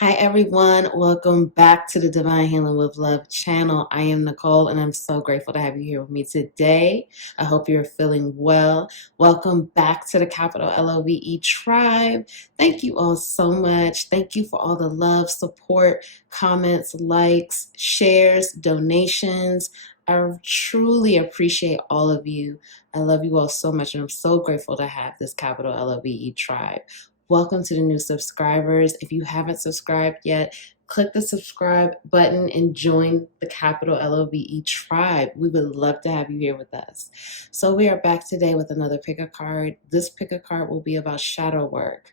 Hi everyone, welcome back to the Divine Healing with Love channel. I am Nicole and I'm so grateful to have you here with me today. I hope you're feeling well. Welcome back to the capital LOVE tribe. Thank you all so much. Thank you for all the love, support, comments, likes, shares, donations. I truly appreciate all of you. I love you all so much and I'm so grateful to have this capital LOVE tribe. Welcome to the new subscribers. If you haven't subscribed yet, click the subscribe button and join the capital LOVE tribe. We would love to have you here with us. So we are back today with another pick a card. This pick a card will be about shadow work.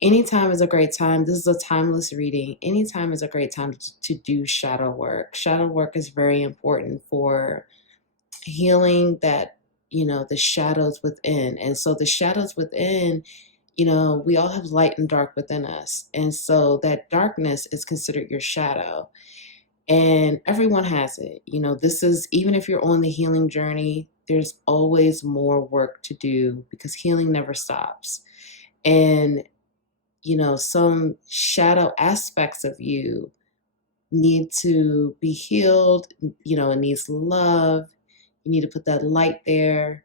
Anytime is a great time. This is a timeless reading. Anytime is a great time to do shadow work. Shadow work is very important for healing the shadows within. And so the shadows within, we all have light and dark within us. And so that darkness is considered your shadow. And everyone has it. This is, even if you're on the healing journey, there's always more work to do because healing never stops. And, some shadow aspects of you need to be healed. It needs love. You need to put that light there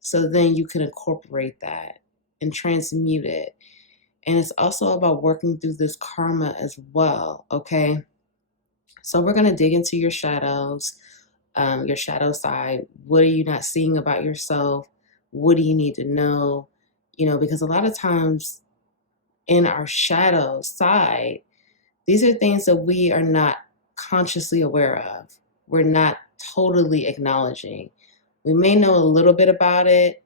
so then you can incorporate that and transmute it. And it's also about working through this karma as well, okay? So we're going to dig into your shadows, your shadow side. What are you not seeing about yourself? What do you need to know? Because a lot of times in our shadow side, these are things that we are not consciously aware of. We're not totally acknowledging. We may know a little bit about it,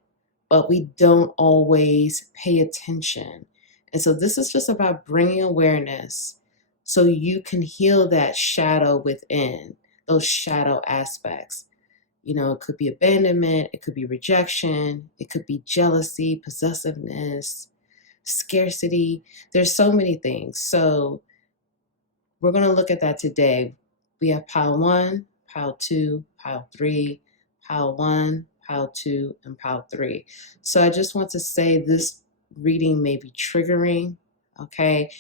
but we don't always pay attention. And so this is just about bringing awareness so you can heal that shadow within, those shadow aspects. It could be abandonment, it could be rejection, it could be jealousy, possessiveness, scarcity. There's so many things. So we're going to look at that today. We have pile 1, pile 2, pile 3, pile 1, pile 2, and pile 3. So I just want to say this reading may be triggering, okay?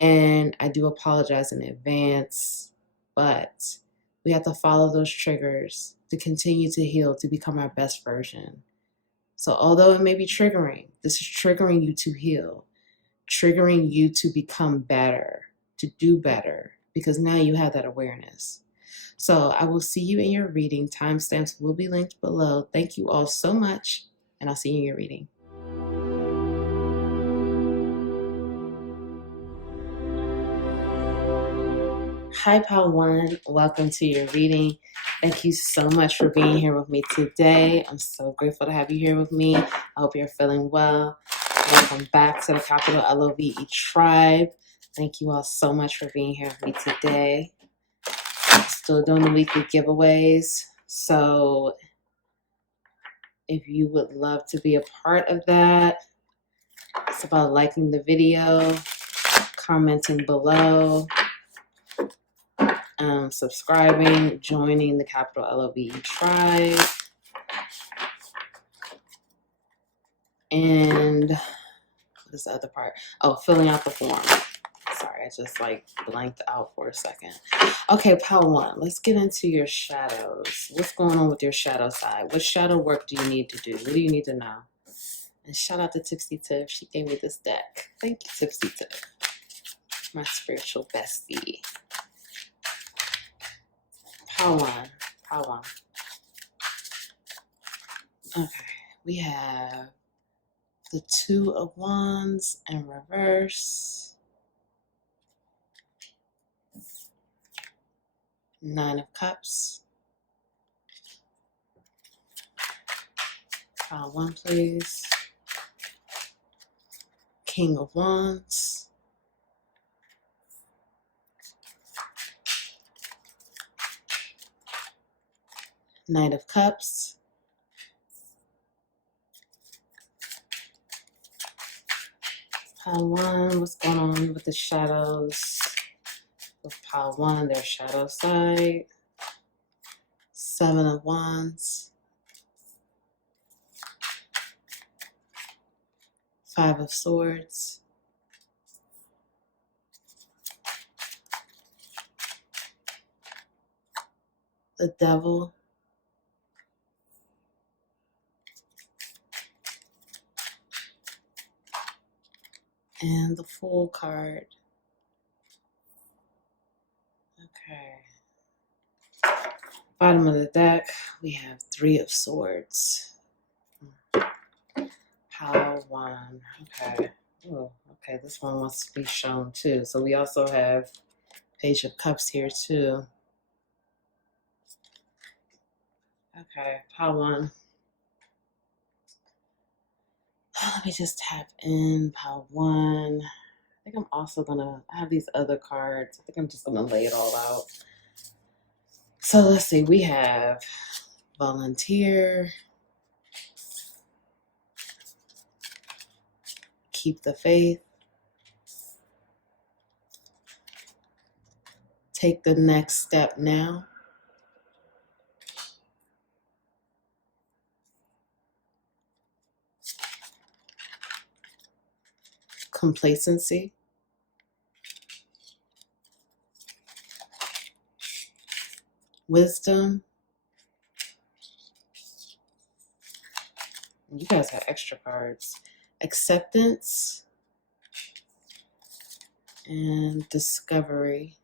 And I do apologize in advance, but we have to follow those triggers to continue to heal, to become our best version. So although it may be triggering, this is triggering you to heal, triggering you to become better, to do better, because now you have that awareness. So I will see you in your reading. Timestamps will be linked below. Thank you all so much, and I'll see you in your reading. Hi, Pile 1. Welcome to your reading. Thank you so much for being here with me today. I'm so grateful to have you here with me. I hope you're feeling well. Welcome back to the capital LOVE tribe. Thank you all so much for being here with me today. Still doing the weekly giveaways. So if you would love to be a part of that, it's about liking the video, commenting below, subscribing, joining the capital LOVE tribe. And what is the other part? Oh, filling out the form. Sorry, I just blanked out for a second. Okay, pile 1, let's get into your shadows. What's going on with your shadow side? What shadow work do you need to do? What do you need to know? And shout out to Tipsy Tiff. She gave me this deck. Thank you, Tipsy Tiff. My spiritual bestie. Pile 1. Pile 1. Okay, we have the 2 of Wands in reverse. 9 of Cups. Pile 1, please. King of Wands. Knight of Cups. Pile 1, what's going on with the shadows? With pile 1, their shadow side. 7 of Wands. 5 of Swords. the devil, and the Fool card. Okay. Bottom of the deck, we have Three of Swords. Power one. Okay. Oh, okay. This one wants to be shown too. So we also have Page of Cups here too. Okay. Power one. Let me just tap in Power one. I think I'm also gonna have these other cards. I think I'm just gonna lay it all out. So let's see. We have Volunteer. Keep the faith. Take the next step now. Complacency. Wisdom. You guys have extra cards. Acceptance. And discovery.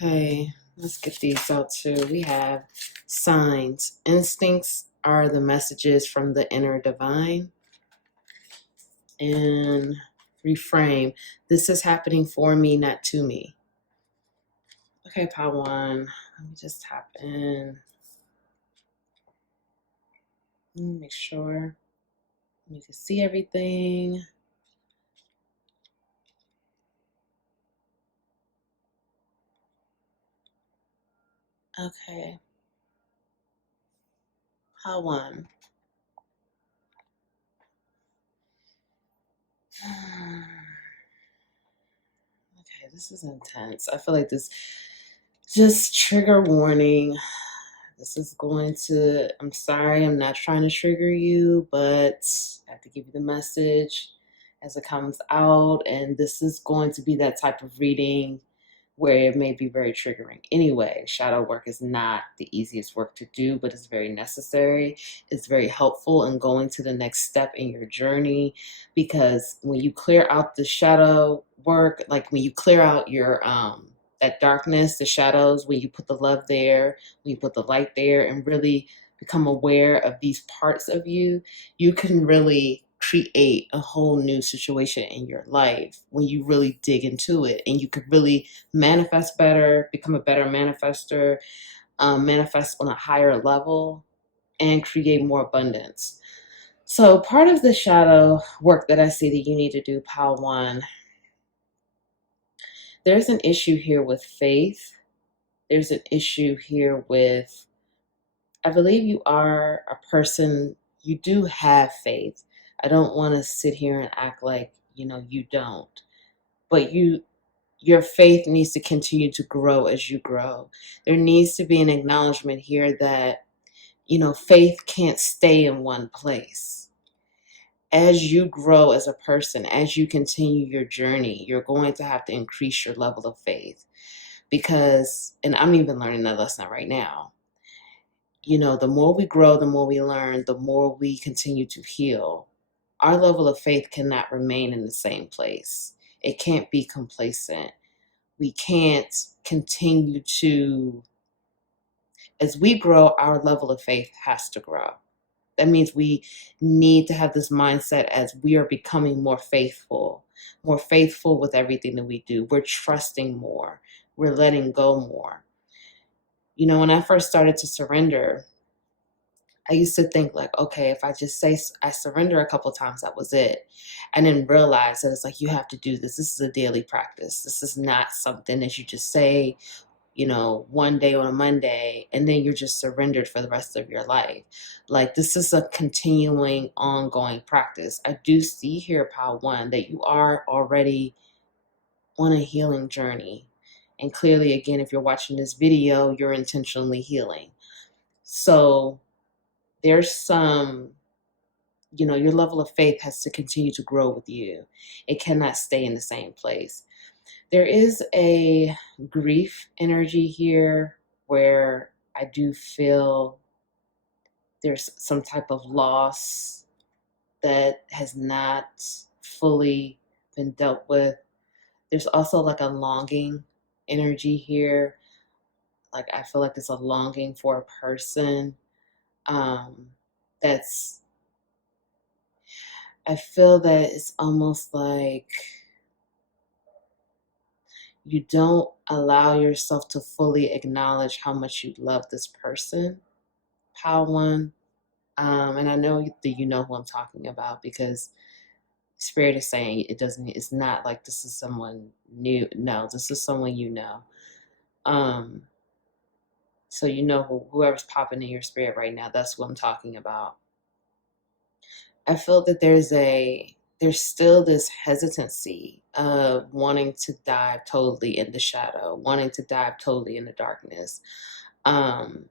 Okay, let's get these out too. We have signs. Instincts are the messages from the inner divine. And reframe. This is happening for me, not to me. Okay, Power one. Let me just tap in. Let me make sure you can see everything. Okay. Power one. Okay, this is intense. I feel like this just trigger warning. This is going to, I'm sorry, I'm not trying to trigger you, but I have to give you the message as it comes out. And this is going to be that type of reading where it may be very triggering. Anyway, shadow work is not the easiest work to do, but it's very necessary. It's very helpful in going to the next step in your journey, because when you clear out the shadow work, like when you clear out your that darkness, the shadows, when you put the love there, when you put the light there, and really become aware of these parts of you, you can really create a whole new situation in your life when you really dig into it, and you could really manifest better, become a better manifester, manifest on a higher level, and create more abundance. So part of the shadow work that I see that you need to do, Power one, there's an issue here with faith. There's an issue here with, I believe you are a person, you do have faith. I don't want to sit here and act like, you don't. But your faith needs to continue to grow as you grow. There needs to be an acknowledgement here that, faith can't stay in one place. As you grow as a person, as you continue your journey, you're going to have to increase your level of faith. Because, and I'm even learning that lesson right now, the more we grow, the more we learn, the more we continue to heal. Our level of faith cannot remain in the same place. It can't be complacent. We can't continue to, as we grow, our level of faith has to grow. That means we need to have this mindset as we are becoming more faithful with everything that we do. We're trusting more. We're letting go more. When I first started to surrender, I used to think like, okay, if I just say I surrender a couple of times, that was it. I didn't realize that it's like, you have to do this. This is a daily practice. This is not something that you just say, one day on a Monday, and then you're just surrendered for the rest of your life. Like, this is a continuing, ongoing practice. I do see here, Power one, that you are already on a healing journey. And clearly, again, if you're watching this video, you're intentionally healing. So there's some, your level of faith has to continue to grow with you. It cannot stay in the same place. There is a grief energy here where I do feel there's some type of loss that has not fully been dealt with. There's also like a longing energy here. Like I feel like it's a longing for a person. Um, that's I feel that it's almost like you don't allow yourself to fully acknowledge how much you love this person, Pile One. And I know that you know who I'm talking about because Spirit is saying it's not like this is someone new. No, this is someone you know. Um, so you know whoever's popping in your spirit right now, that's what I'm talking about. I feel that there's still this hesitancy of wanting to dive totally in the shadow, wanting to dive totally in the darkness. Um,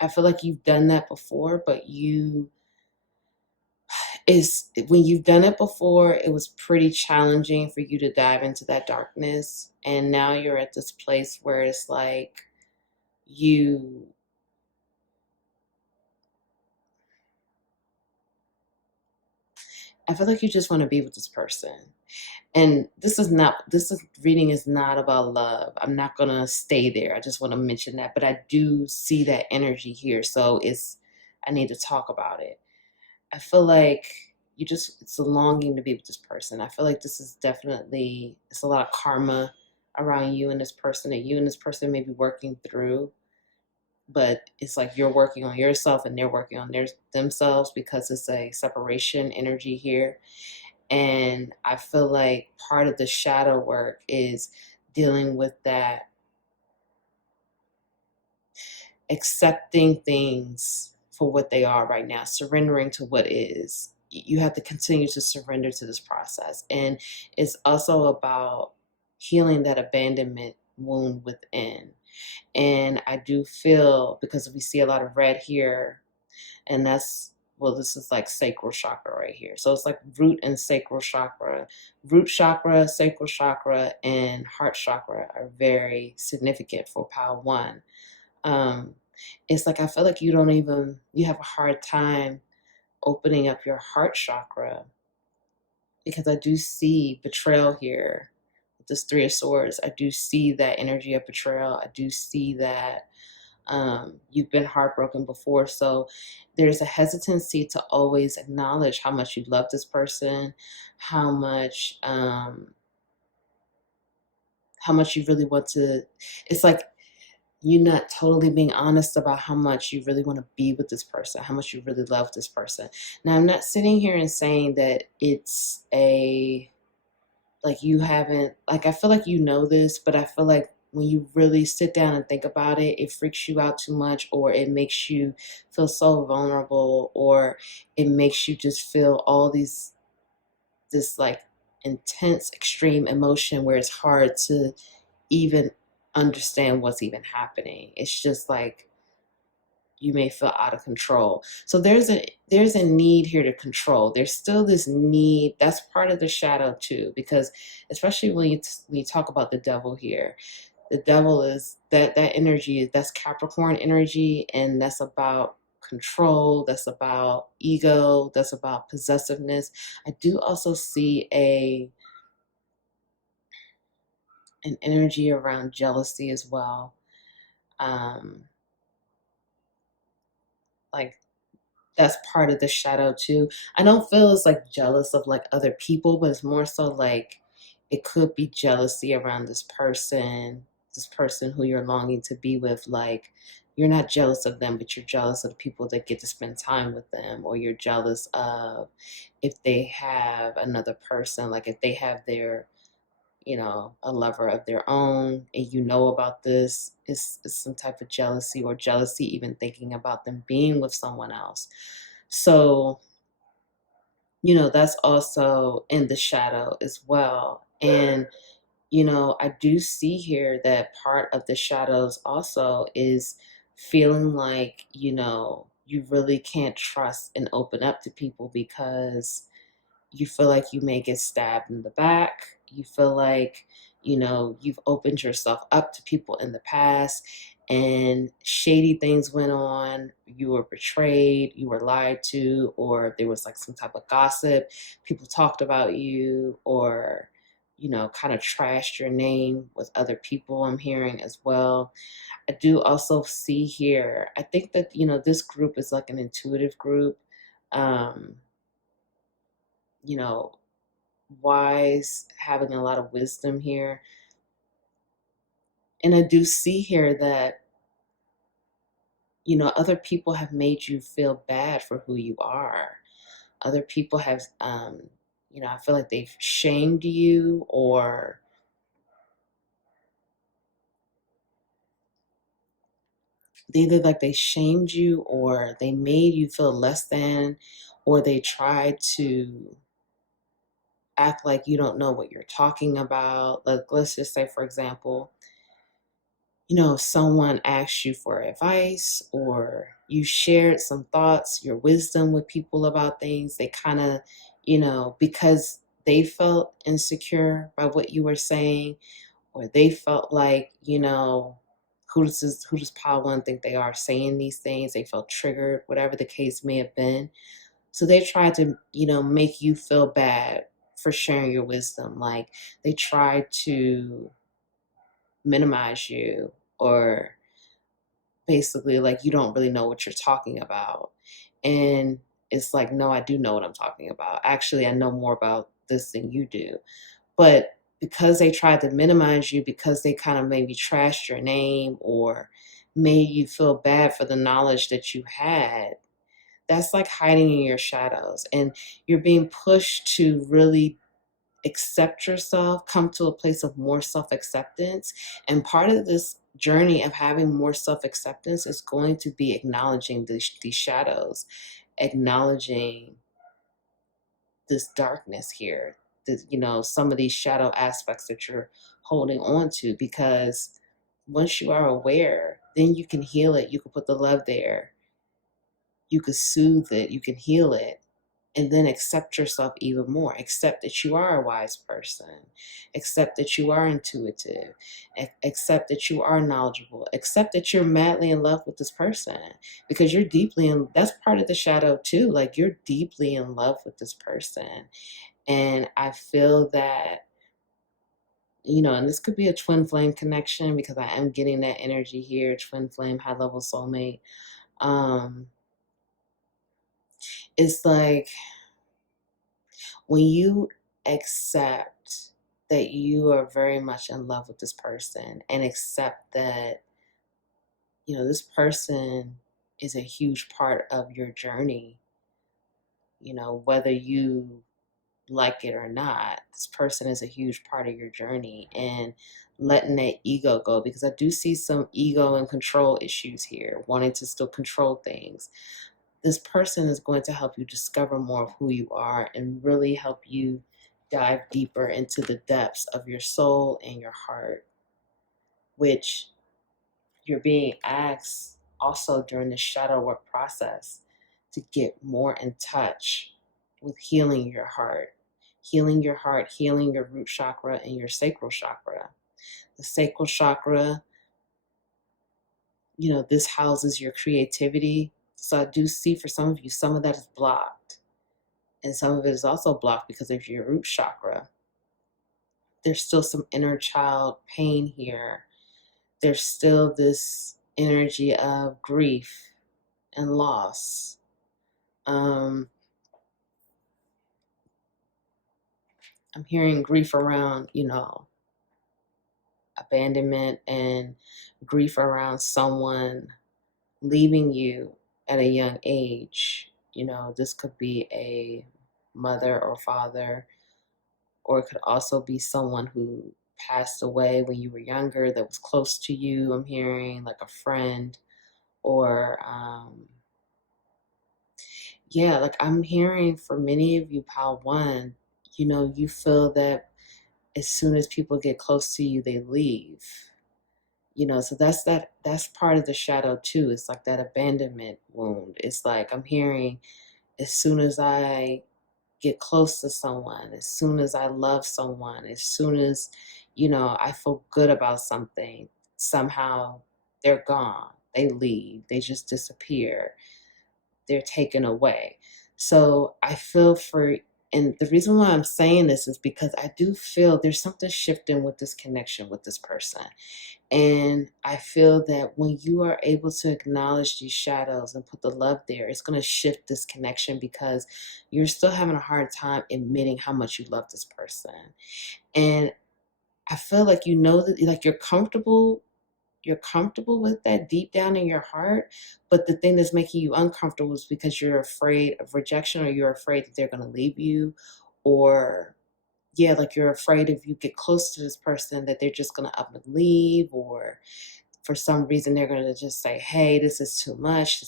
I feel like you've done that before, but is when you've done it before, it was pretty challenging for you to dive into that darkness. And now you're at this place where it's like you I feel like you just want to be with this person. And this reading is not about love. I'm not gonna stay there. I just want to mention that. But I do see that energy here. So I need to talk about it. I feel like it's a longing to be with this person. I feel like this is definitely, it's a lot of karma around you and this person that you and this person may be working through. But it's like you're working on yourself and they're working on themselves because it's a separation energy here. And I feel like part of the shadow work is dealing with that, accepting things for what they are right now, surrendering to what is. You have to continue to surrender to this process. And it's also about healing that abandonment wound within. And I do feel, because we see a lot of red here, and this is like sacral chakra right here. So it's like root and sacral chakra. Root chakra, sacral chakra, and heart chakra are very significant for Pile One. Um, it's like I feel like you have a hard time opening up your heart chakra because I do see betrayal here with this Three of Swords. I do see that energy of betrayal. I do see that you've been heartbroken before. So there's a hesitancy to always acknowledge how much you love this person, how much you really want to. It's like you're not totally being honest about how much you really want to be with this person, how much you really love this person. Now, I'm not sitting here and saying that it's like you haven't, like, I feel like you know this, but I feel like when you really sit down and think about it, it freaks you out too much, or it makes you feel so vulnerable, or it makes you just feel this like intense, extreme emotion where it's hard to even understand what's even happening. It's just like you may feel out of control. So there's a need here to control. There's still this need. That's part of the shadow too, because especially when you talk about the devil here, the devil is that energy. That's Capricorn energy, and that's about control. That's about ego. That's about possessiveness. I do also see an energy around jealousy as well. Um, like that's part of the shadow too. I don't feel it's like jealous of like other people, but it's more so like it could be jealousy around this person who you're longing to be with. Like you're not jealous of them, but you're jealous of the people that get to spend time with them, or you're jealous of if they have another person, like if they have their, a lover of their own, and you know about this, is some type of jealousy, or jealousy even thinking about them being with someone else. So, that's also in the shadow as well. And, I do see here that part of the shadows also is feeling like, you really can't trust and open up to people because you feel like you may get stabbed in the back. You feel like, you've opened yourself up to people in the past and shady things went on. You were betrayed, you were lied to, or there was like some type of gossip. People talked about you, or, kind of trashed your name with other people, I'm hearing as well. I do also see here, I think that, this group is like an intuitive group. Um, you know, Wise, having a lot of wisdom here. And I do see here that, other people have made you feel bad for who you are. Other people have, I feel like they've shamed you, or either like they shamed you, or they made you feel less than, or they tried to act like you don't know what you're talking about. Like, let's just say, for example, if someone asked you for advice, or you shared some thoughts, your wisdom with people about things, they kind of, because they felt insecure by what you were saying, or they felt like, who does Pile One think they are saying these things? They felt triggered, whatever the case may have been. So they tried to, make you feel bad for sharing your wisdom. Like, they tried to minimize you, or basically like you don't really know what you're talking about. And it's like, no, I do know what I'm talking about. Actually, I know more about this than you do. But because they tried to minimize you, because they kind of maybe trashed your name, or made you feel bad for the knowledge that you had, that's like hiding in your shadows. And you're being pushed to really accept yourself, come to a place of more self acceptance. And part of this journey of having more self acceptance is going to be acknowledging these shadows, acknowledging this darkness here, some of these shadow aspects that you're holding on to. Because once you are aware, then you can heal it. You can put the love there. You can soothe it. You can heal it, and then accept yourself even more. Accept that you are a wise person. Accept that you are intuitive. Accept that you are knowledgeable. Accept that you're madly in love with this person, because you're deeply in, that's part of the shadow too. Like, you're deeply in love with this person. And I feel that, and this could be a twin flame connection, because I am getting that energy here, twin flame, high level soulmate. It's like, when you accept that you are very much in love with this person, and accept that, this person is a huge part of your journey, whether you like it or not, this person is a huge part of your journey. And letting that ego go, because I do see some ego and control issues here, wanting to still control things. This person is going to help you discover more of who you are, and really help you dive deeper into the depths of your soul and your heart, which you're being asked also during the shadow work process to get more in touch with healing your heart, healing your heart, healing your root chakra and your sacral chakra. The sacral chakra, this houses your creativity. So I do see for some of you, some of that is blocked. And some of it is also blocked because of your root chakra. There's still some inner child pain here. There's still this energy of grief and loss. I'm hearing grief around, abandonment, and grief around someone leaving you at a young age. This could be a mother or father, or it could also be someone who passed away when you were younger that was close to you. I'm hearing like a friend, or yeah, like I'm hearing for many of you, Pile One, you feel that as soon as people get close to you, they leave. So that's part of the shadow too. It's like that abandonment wound. It's like I'm hearing, as soon as I get close to someone, as soon as I love someone, as soon as, I feel good about something, somehow they're gone. They leave. They just disappear. They're taken away. So I feel for, and the reason why I'm saying this is because I do feel there's something shifting with this connection with this person. And I feel that when you are able to acknowledge these shadows and put the love there, it's going to shift this connection because you're still having a hard time admitting how much you love this person. And I feel like that, like you're comfortable with that deep down in your heart, but the thing that's making you uncomfortable is because you're afraid of rejection, or you're afraid that they're going to leave you, or yeah, like you're afraid if you get close to this person that they're just going to up and leave, or for some reason they're going to just say, hey, this is too much.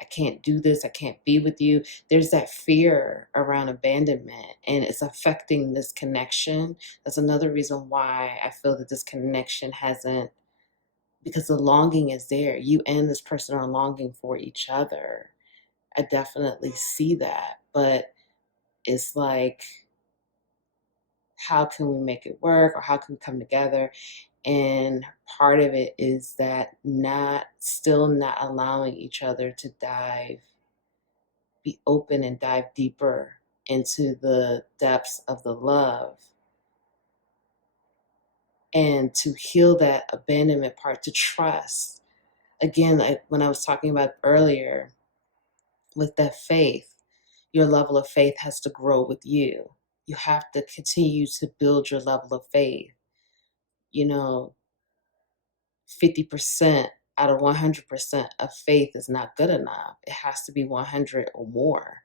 I can't do this. I can't be with you. There's that fear around abandonment, and it's affecting this connection. That's another reason why I feel that this connection hasn't, because the longing is there. You and this person are longing for each other. I definitely see that, but it's like, how can we make it work, or how can we come together? And part of it is that still not allowing each other to be open and dive deeper into the depths of the love, and to heal that abandonment part, to trust. Again, when I was talking about earlier with that faith, your level of faith has to grow with you. You have to continue to build your level of faith. 50% out of 100% of faith is not good enough. It has to be 100 or more.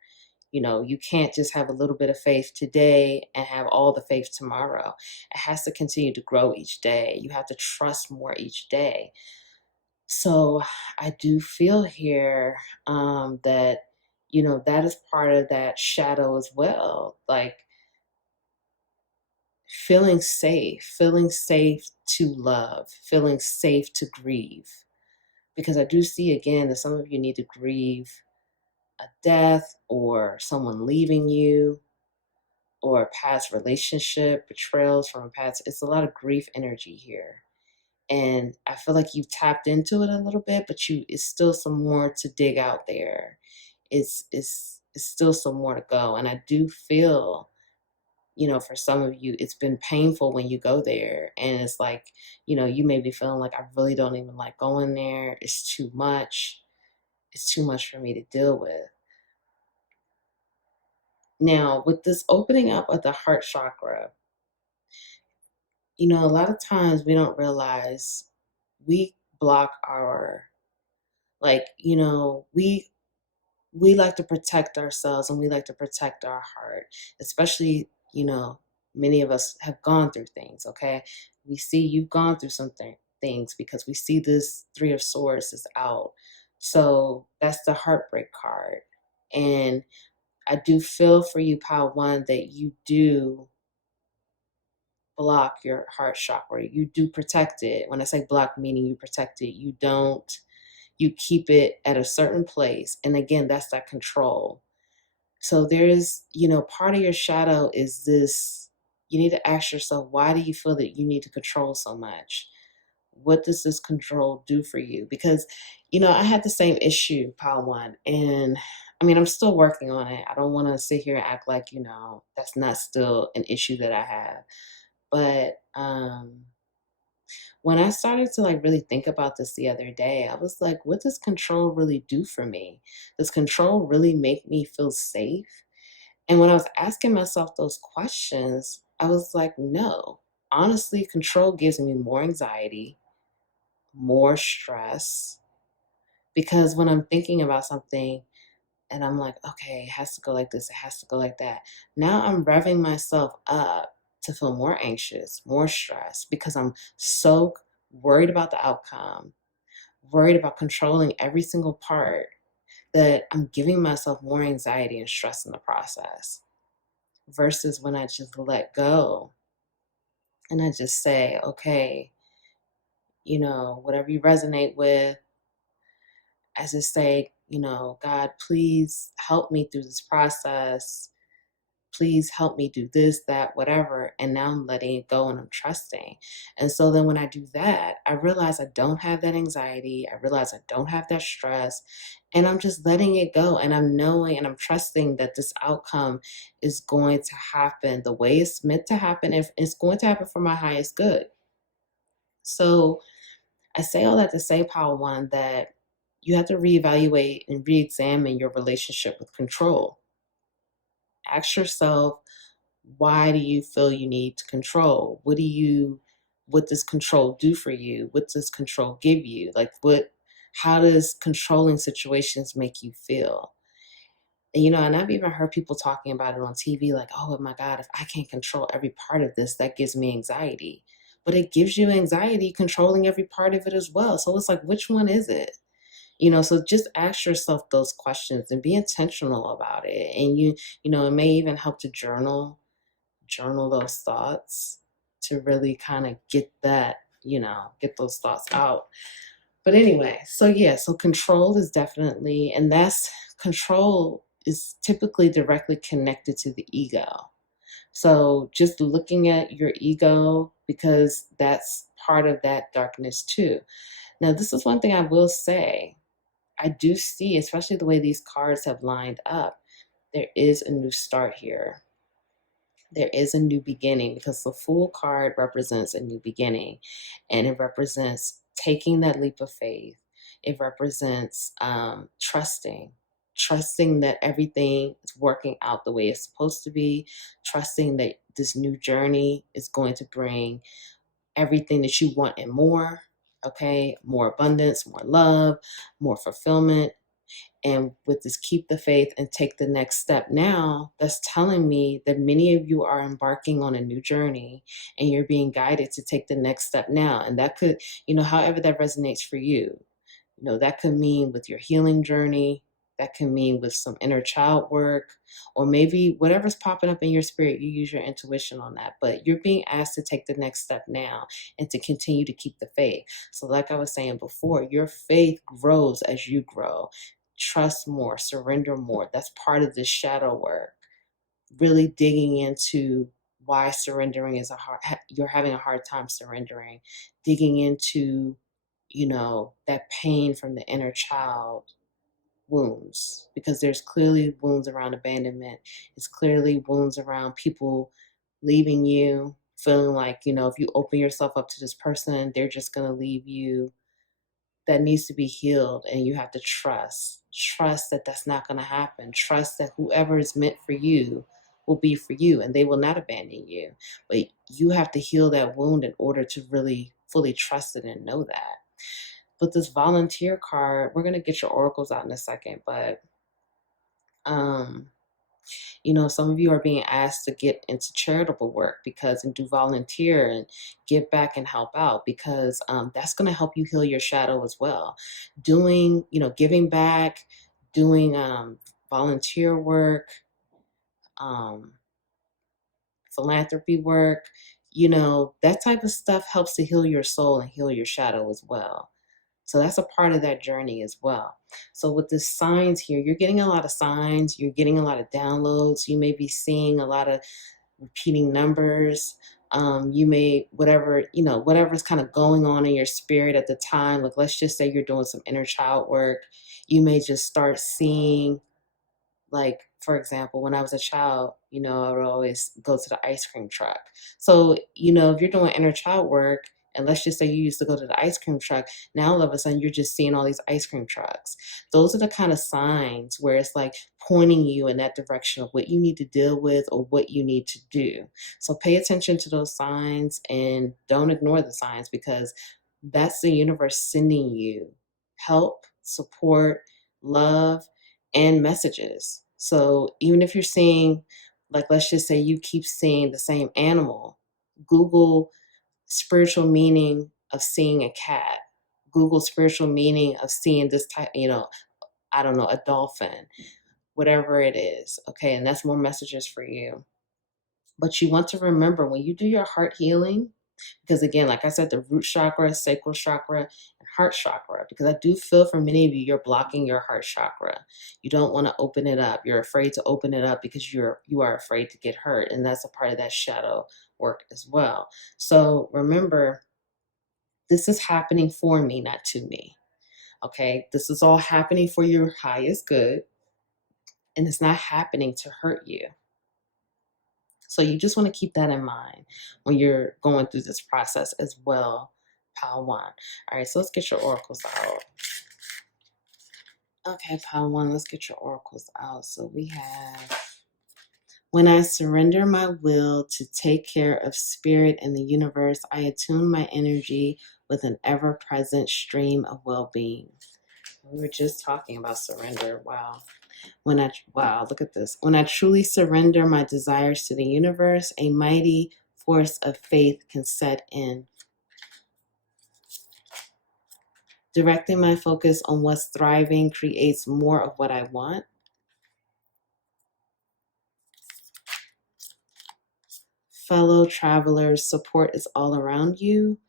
You can't just have a little bit of faith today and have all the faith tomorrow. It has to continue to grow each day. You have to trust more each day. So I do feel here that, that is part of that shadow as well. Like feeling safe to love, feeling safe to grieve. Because I do see again that some of you need to grieve a death, or someone leaving you, or a past relationship, betrayals from a past. It's a lot of grief energy here. And I feel like you've tapped into it a little bit, but it's still some more to dig out there. It's still some more to go. And I do feel, for some of you, it's been painful when you go there. And it's like, you may be feeling like, I really don't even like going there. It's too much. It's too much for me to deal with. Now, with this opening up of the heart chakra, a lot of times we don't realize we block our, like, we like to protect ourselves, and we like to protect our heart, especially, many of us have gone through things, okay? We see you've gone through things, because we see this Three of Swords is out. So that's the heartbreak card. And I do feel for you, Pile One, that you do block your heart chakra. You do protect it. When I say block, meaning you protect it, you keep it at a certain place. And again, that's that control. So there's, part of your shadow is this, you need to ask yourself, why do you feel that you need to control so much? What does this control do for you? Because, I had the same issue, Pile One, and I mean, I'm still working on it. I don't want to sit here and act like, that's not still an issue that I have. But when I started to like really think about this the other day, I was like, what does control really do for me? Does control really make me feel safe? And when I was asking myself those questions, I was like, no. Honestly, control gives me more anxiety, more stress, because when I'm thinking about something and I'm like, okay, it has to go like this, it has to go like that. Now I'm revving myself up to feel more anxious, more stressed, because I'm so worried about the outcome, worried about controlling every single part, that I'm giving myself more anxiety and stress in the process. Versus when I just let go and I just say, okay, whatever you resonate with, I just say, God, please help me through this process. please help me do this, that, whatever. And now I'm letting it go and I'm trusting. And so then when I do that, I realize I don't have that anxiety. I realize I don't have that stress. And I'm just letting it go. And I'm knowing and I'm trusting that this outcome is going to happen the way it's meant to happen. If it's going to happen for my highest good. So I say all that to say, Power One, that you have to reevaluate and re-examine your relationship with control. Ask yourself, why do you feel you need to control? What does control do for you? What does control give you? How does controlling situations make you feel? And I've even heard people talking about it on TV, like, oh my God, if I can't control every part of this, that gives me anxiety. But it gives you anxiety controlling every part of it as well. So it's like, which one is it? So just ask yourself those questions and be intentional about it. And it may even help to journal those thoughts to really kind of get those thoughts out. But anyway, so control is definitely, and that's control is typically directly connected to the ego. So just looking at your ego, because that's part of that darkness too. Now, this is one thing I will say. I do see, especially the way these cards have lined up, there is a new start here. There is a new beginning, because the Fool card represents a new beginning, and it represents taking that leap of faith. It represents trusting that everything is working out the way it's supposed to be, trusting that this new journey is going to bring everything that you want and more. Okay, more abundance, more love, more fulfillment. And with this keep the faith and take the next step now, that's telling me that many of you are embarking on a new journey and you're being guided to take the next step now. And that could, however that resonates for you, that could mean with your healing journey, that can mean with some inner child work, or maybe whatever's popping up in your spirit, you use your intuition on that. But you're being asked to take the next step now and to continue to keep the faith. So like I was saying before, your faith grows as you grow. Trust more, surrender more. That's part of this shadow work. Really digging into why surrendering is you're having a hard time surrendering. Digging into, that pain from the inner child wounds, because there's clearly wounds around abandonment. It's clearly wounds around people leaving you, feeling like, if you open yourself up to this person, they're just going to leave you. That needs to be healed, and you have to trust that that's not going to happen. Trust that whoever is meant for you will be for you, and they will not abandon you. But you have to heal that wound in order to really fully trust it and know that. But this volunteer card, we're going to get your oracles out in a second, but some of you are being asked to get into charitable work and do volunteer and give back and help out, because that's going to help you heal your shadow as well. Doing, giving back, doing volunteer work, philanthropy work, that type of stuff helps to heal your soul and heal your shadow as well. So that's a part of that journey as well. So with the signs here, you're getting a lot of signs. You're getting a lot of downloads. You may be seeing a lot of repeating numbers. You may, whatever's kind of going on in your spirit at the time. Like, let's just say you're doing some inner child work. You may just start seeing, like, for example, when I was a child, I would always go to the ice cream truck. So, if you're doing inner child work, and let's just say you used to go to the ice cream truck, now all of a sudden you're just seeing all these ice cream trucks. Those are the kind of signs where it's like pointing you in that direction of what you need to deal with or what you need to do. So pay attention to those signs and don't ignore the signs, because that's the universe sending you help, support, love, and messages. So even if you're seeing, like, let's just say you keep seeing the same animal, Google spiritual meaning of seeing a cat. Google spiritual meaning of seeing this type, I don't know, a dolphin, whatever it is. Okay. And that's more messages for you. But you want to remember, when you do your heart healing, Because again, like I said, the root chakra, sacral chakra, and heart chakra, because I do feel for many of you, you're blocking your heart chakra. You don't want to open it up. You're afraid to open it up because you are afraid to get hurt. And that's a part of that shadow work as well. So remember, this is happening for me, not to me. Okay. This is all happening for your highest good. And it's not happening to hurt you. So you just want to keep that in mind when you're going through this process as well, Pile One. All right, so let's get your oracles out. Okay, Pile One, let's get your oracles out. So we have, when I surrender my will to take care of spirit and the universe, I attune my energy with an ever-present stream of well-being. We were just talking about surrender. Wow. Wow, look at this. When I truly surrender my desires to the universe, a mighty force of faith can set in. Directing my focus on what's thriving creates more of what I want. Fellow travelers, support is all around you.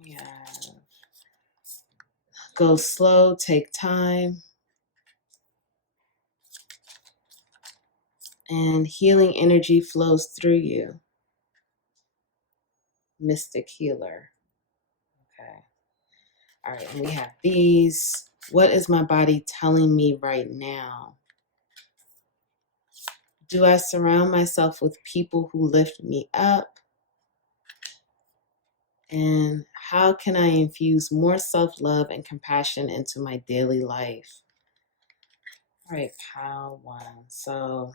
Yeah. Go slow, take time. And healing energy flows through you. Mystic healer. Okay. All right, and we have these. What is my body telling me right now? Do I surround myself with people who lift me up? And how can I infuse more self-love and compassion into my daily life? All right, Pile One. So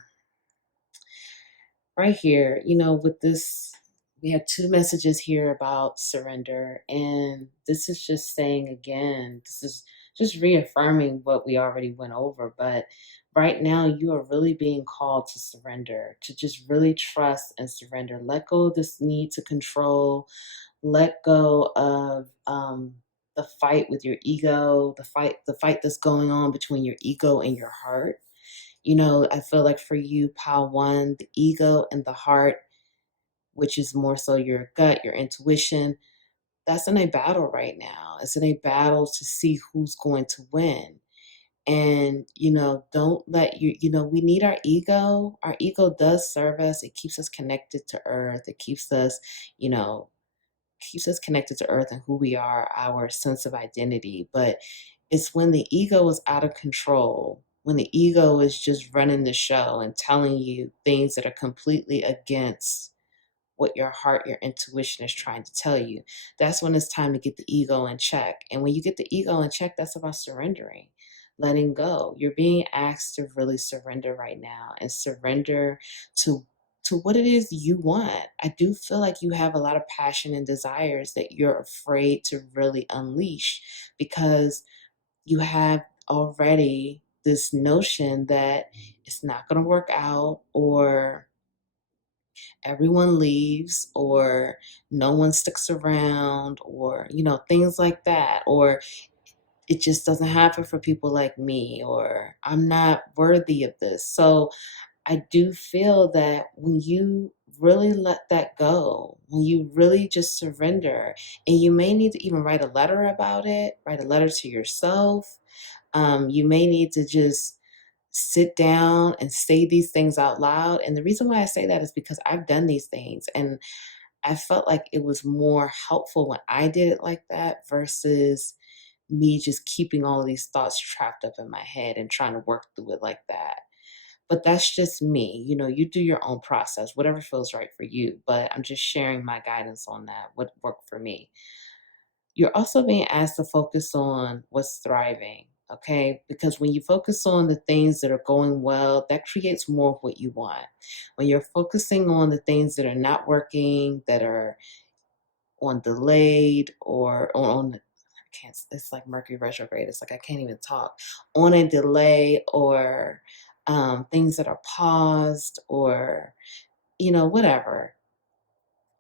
right here, with this, we have two messages here about surrender. And this is just saying again, this is just reaffirming what we already went over. But right now, you are really being called to surrender, to just really trust and surrender. Let go of this need to control. Let go of the fight with your ego, the fight that's going on between your ego and your heart. I feel like for you, Pile One, the ego and the heart, which is more so your gut, your intuition, that's in a battle right now. It's in a battle to see who's going to win. And, don't let we need our ego. Our ego does serve us. It keeps us connected to earth. It keeps us connected to earth and who we are, our sense of identity. But it's when the ego is out of control, when the ego is just running the show and telling you things that are completely against what your heart, your intuition is trying to tell you. That's when it's time to get the ego in check. And when you get the ego in check, that's about surrendering, letting go. You're being asked to really surrender right now and surrender to what it is you want. I do feel like you have a lot of passion and desires that you're afraid to really unleash because you have already this notion that it's not going to work out, or everyone leaves, or no one sticks around, or things like that, or it just doesn't happen for people like me, or I'm not worthy of this. So I do feel that when you really let that go, when you really just surrender, and you may need to even write a letter about it, write a letter to yourself. You may need to just sit down and say these things out loud. And the reason why I say that is because I've done these things, and I felt like it was more helpful when I did it like that versus me just keeping all of these thoughts trapped up in my head and trying to work through it like that. But that's just me. You do your own process, whatever feels right for you. But I'm just sharing my guidance on that, what worked for me. You're also being asked to focus on what's thriving, okay? Because when you focus on the things that are going well, that creates more of what you want. When you're focusing on the things that are not working, that are on delayed, or on I can't, it's like Mercury retrograde. It's like I can't even talk. On a delay, or things that are paused, or whatever.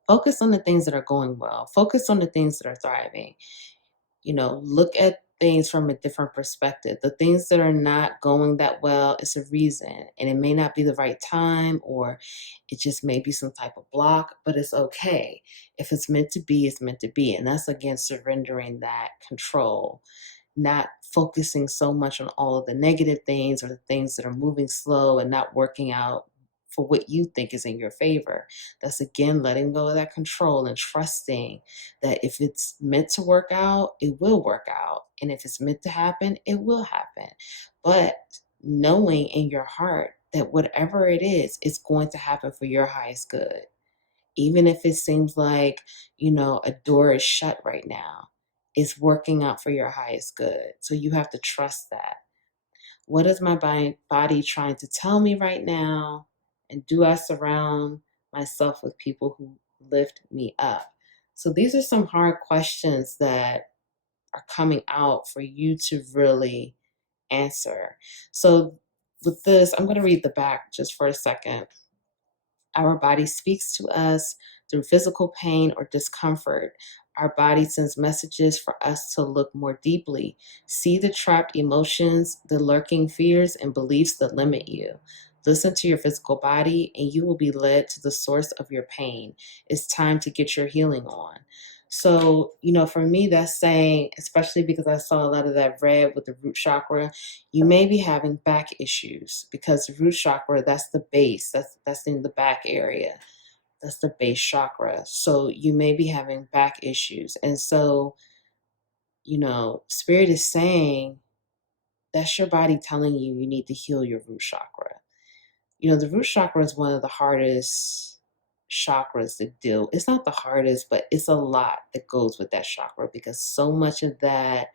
Focus on the things that are going well. Focus on the things that are thriving. Look at things from a different perspective. The things that are not going that well, it's a reason. And it may not be the right time, or it just may be some type of block, but it's okay. If it's meant to be, it's meant to be. And that's again surrendering that control, not focusing so much on all of the negative things or the things that are moving slow and not working out for what you think is in your favor. That's again letting go of that control and trusting that if it's meant to work out, it will work out. And if it's meant to happen, it will happen. But knowing in your heart that whatever it is, it's going to happen for your highest good. Even if it seems like, a door is shut right now, it's working out for your highest good. So you have to trust that. What is my body trying to tell me right now? And do I surround myself with people who lift me up? So these are some hard questions that are coming out for you to really answer. So with this, I'm going to read the back just for a second. Our body speaks to us through physical pain or discomfort. Our body sends messages for us to look more deeply, see the trapped emotions, the lurking fears, and beliefs that limit you. Listen to your physical body, and you will be led to the source of your pain. It's time to get your healing on. So, for me, that's saying, especially because I saw a lot of that red with the root chakra, you may be having back issues because the root chakra, that's the base, that's in the back area. That's the base chakra. So you may be having back issues. And so, spirit is saying that's your body telling you need to heal your root chakra. The root chakra is one of the hardest chakras to deal. It's not the hardest, but it's a lot that goes with that chakra because so much of that,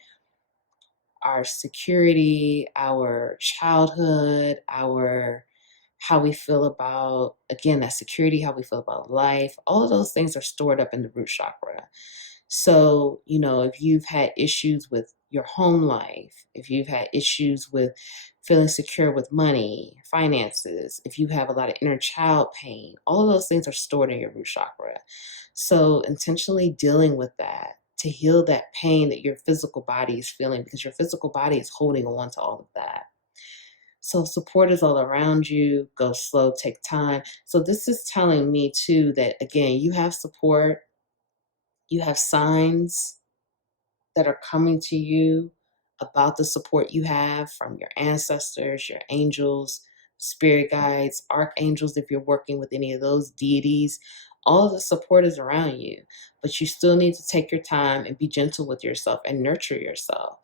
our security, our childhood, our how we feel about, again, that security, how we feel about life, all of those things are stored up in the root chakra. So, if you've had issues with your home life, if you've had issues with feeling secure with money, finances, if you have a lot of inner child pain, all of those things are stored in your root chakra. So, intentionally dealing with that to heal that pain that your physical body is feeling, because your physical body is holding on to all of that. So support is all around you. Go slow, take time. So this is telling me too that again, you have support, you have signs that are coming to you about the support you have from your ancestors, your angels, spirit guides, archangels, if you're working with any of those deities. All of the support is around you, but you still need to take your time and be gentle with yourself and nurture yourself.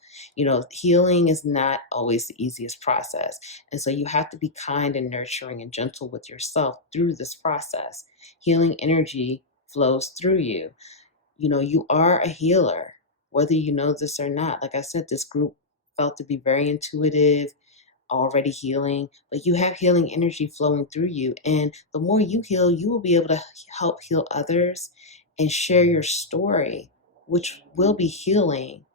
Healing is not always the easiest process. And so you have to be kind and nurturing and gentle with yourself through this process. Healing energy flows through you. You are a healer, whether you know this or not. Like I said, this group felt to be very intuitive, already healing, but you have healing energy flowing through you. And the more you heal, you will be able to help heal others and share your story, which will be healing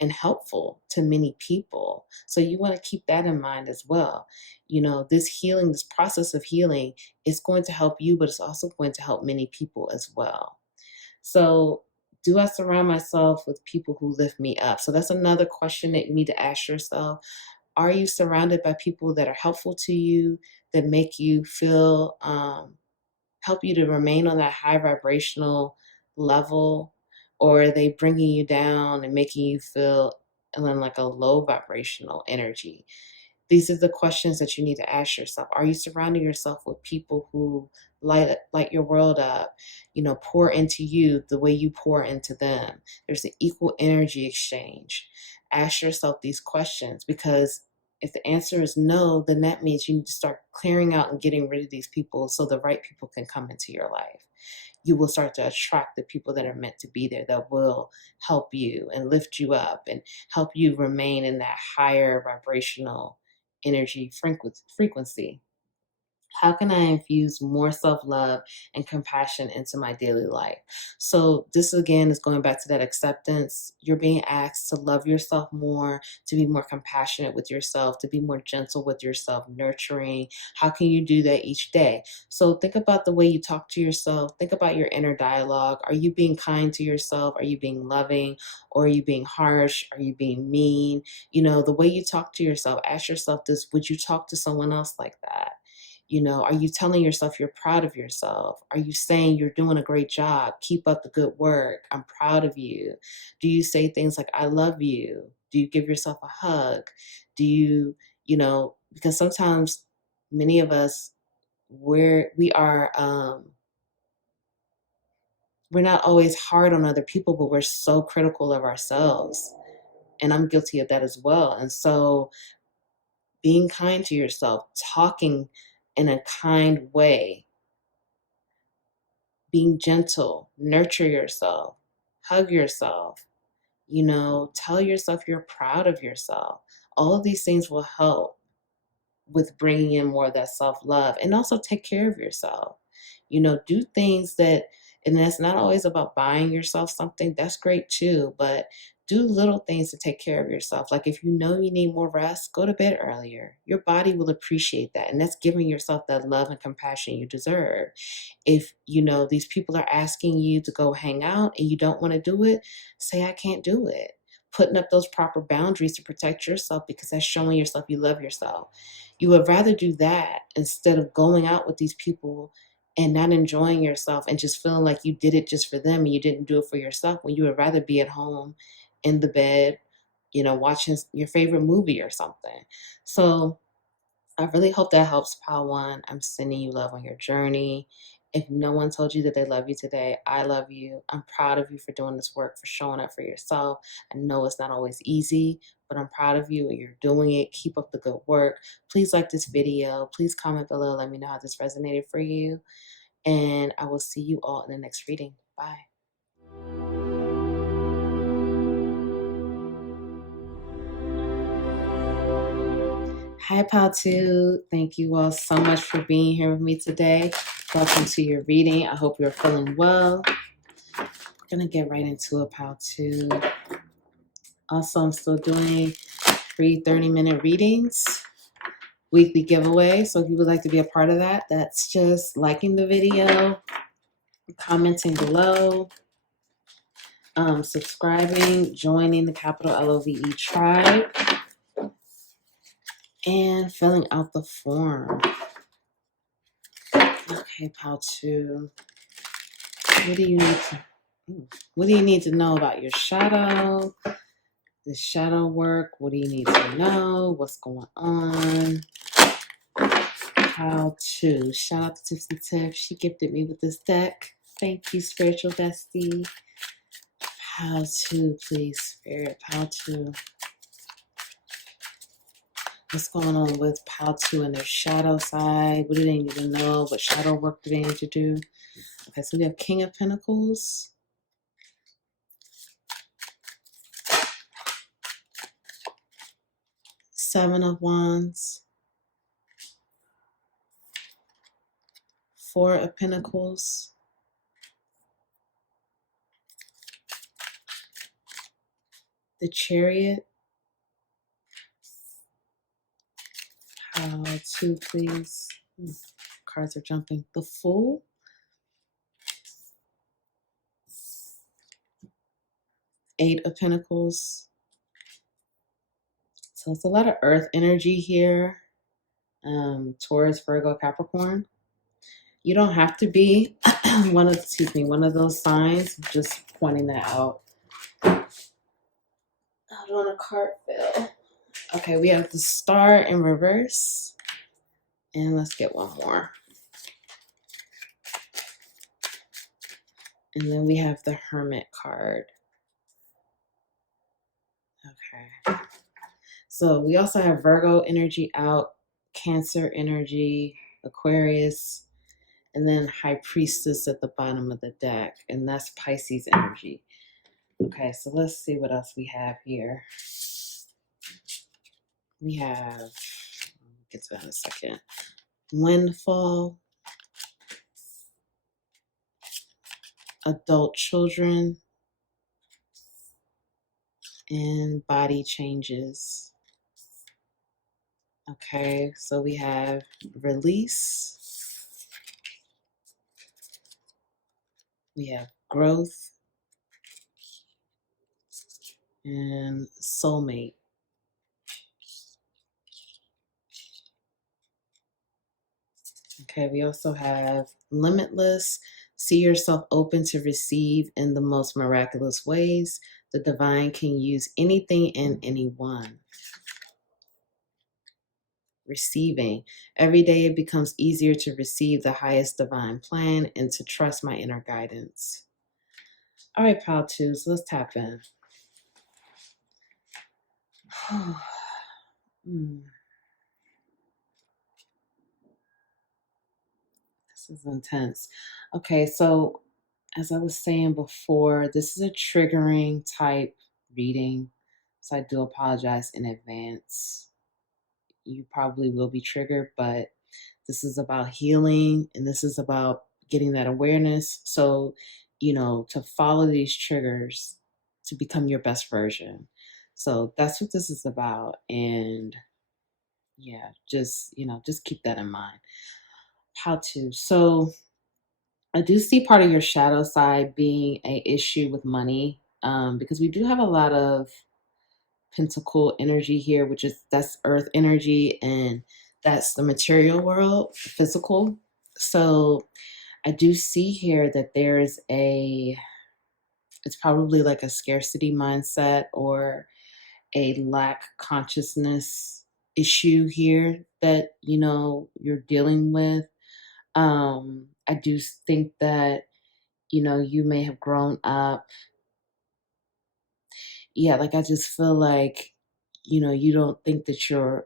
and helpful to many people. So you want to keep that in mind as well. This healing, this process of healing is going to help you, but it's also going to help many people as well. So, do I surround myself with people who lift me up? So, that's another question that you need to ask yourself. Are you surrounded by people that are helpful to you, that make you feel, help you to remain on that high vibrational level? Or are they bringing you down and making you feel in like a low vibrational energy? These are the questions that you need to ask yourself. Are you surrounding yourself with people who light your world up, pour into you the way you pour into them? There's an equal energy exchange. Ask yourself these questions, because if the answer is no, then that means you need to start clearing out and getting rid of these people so the right people can come into your life. You will start to attract the people that are meant to be there, that will help you and lift you up and help you remain in that higher vibrational energy frequency. How can I infuse more self-love and compassion into my daily life? So this again is going back to that acceptance. You're being asked to love yourself more, to be more compassionate with yourself, to be more gentle with yourself, nurturing. How can you do that each day? So think about the way you talk to yourself. Think about your inner dialogue. Are you being kind to yourself? Are you being loving? Or are you being harsh? Are you being mean? You know, the way you talk to yourself, ask yourself this, would you talk to someone else like that? You know, are you telling yourself you're proud of yourself? Are you saying you're doing a great job? Keep up the good work. I'm proud of you. Do you say things like, I love you? Do you give yourself a hug? Do you, you know, because sometimes many of us, we're not always hard on other people, but we're so critical of ourselves. And I'm guilty of that as well. And so being kind to yourself, talking in a kind way, being gentle, nurture yourself, hug yourself, you know, tell yourself you're proud of yourself. All of these things will help with bringing in more of that self-love, and also take care of yourself. You know, do things that, and that's not always about buying yourself something. That's great too, but do little things to take care of yourself. Like if you know you need more rest, go to bed earlier. Your body will appreciate that, and that's giving yourself that love and compassion you deserve. If you know these people are asking you to go hang out and you don't want to do it, say I can't do it. Putting up those proper boundaries to protect yourself, because that's showing yourself you love yourself. You would rather do that instead of going out with these people and not enjoying yourself and just feeling like you did it just for them and you didn't do it for yourself, when you would rather be at home in the bed, you know, watching your favorite movie or something. So I really hope that helps, Pile One. I'm sending you love on your journey. If no one told you that they love you today, I love you. I'm proud of you for doing this work, for showing up for yourself. I know it's not always easy, but I'm proud of you and you're doing it. Keep up the good work. Please like this video. Please comment below. Let me know how this resonated for you. And I will see you all in the next reading. Bye. Hi, Pal 2. Thank you all so much for being here with me today. Welcome to your reading. I hope you're feeling well. I'm going to get right into it, Pal 2. Also, I'm still doing free 30-minute readings, weekly giveaway. So if you would like to be a part of that, that's just liking the video, commenting below, subscribing, joining the capital LOVE tribe, and filling out the form. Okay, Pal 2. What do you need to know about your shadow? The shadow work. What do you need to know? What's going on? How to. Shout out to Tipsy Tiff. She gifted me with this deck. Thank you, spiritual bestie. How to, please, spirit. How to. What's going on with Pal 2 and their shadow side? What do they need to know? What shadow work do they need to do? Okay, so we have King of Pentacles. Seven of Wands. Four of Pentacles. The Chariot. How to, please. Cards are jumping. The Fool. Eight of Pentacles. So it's a lot of earth energy here. Taurus, Virgo, Capricorn. You don't have to be one of those signs. Just pointing that out. I don't want a card fill. Okay, we have the Star in reverse. And let's get one more. And then we have the Hermit card. Okay. So we also have Virgo energy out, Cancer energy, Aquarius, and then High Priestess at the bottom of the deck. And that's Pisces energy. Okay, so let's see what else we have here. We have, I'll get to that in a second. windfall, adult children, and body changes. Okay, so we have release, we have growth, and soulmate. Okay, we also have limitless. See yourself open to receive in the most miraculous ways. The divine can use anything and anyone. Receiving. Every day it becomes easier to receive the highest divine plan and to trust my inner guidance. All right, pile twos, let's tap in. This is intense. Okay, so as I was saying before, this is a triggering type reading. So I do apologize in advance. You probably will be triggered, but this is about healing and this is about getting that awareness. So, to follow these triggers to become your best version. So that's what this is about. And yeah, just keep that in mind. How to. So I do see part of your shadow side being a issue with money, because we do have a lot of pentacle energy here, that's earth energy, and that's the material world, physical. So I do see here that it's probably like a scarcity mindset or a lack consciousness issue here that, you're dealing with. I do think that, you may have grown up. Yeah, like I just feel like, you don't think that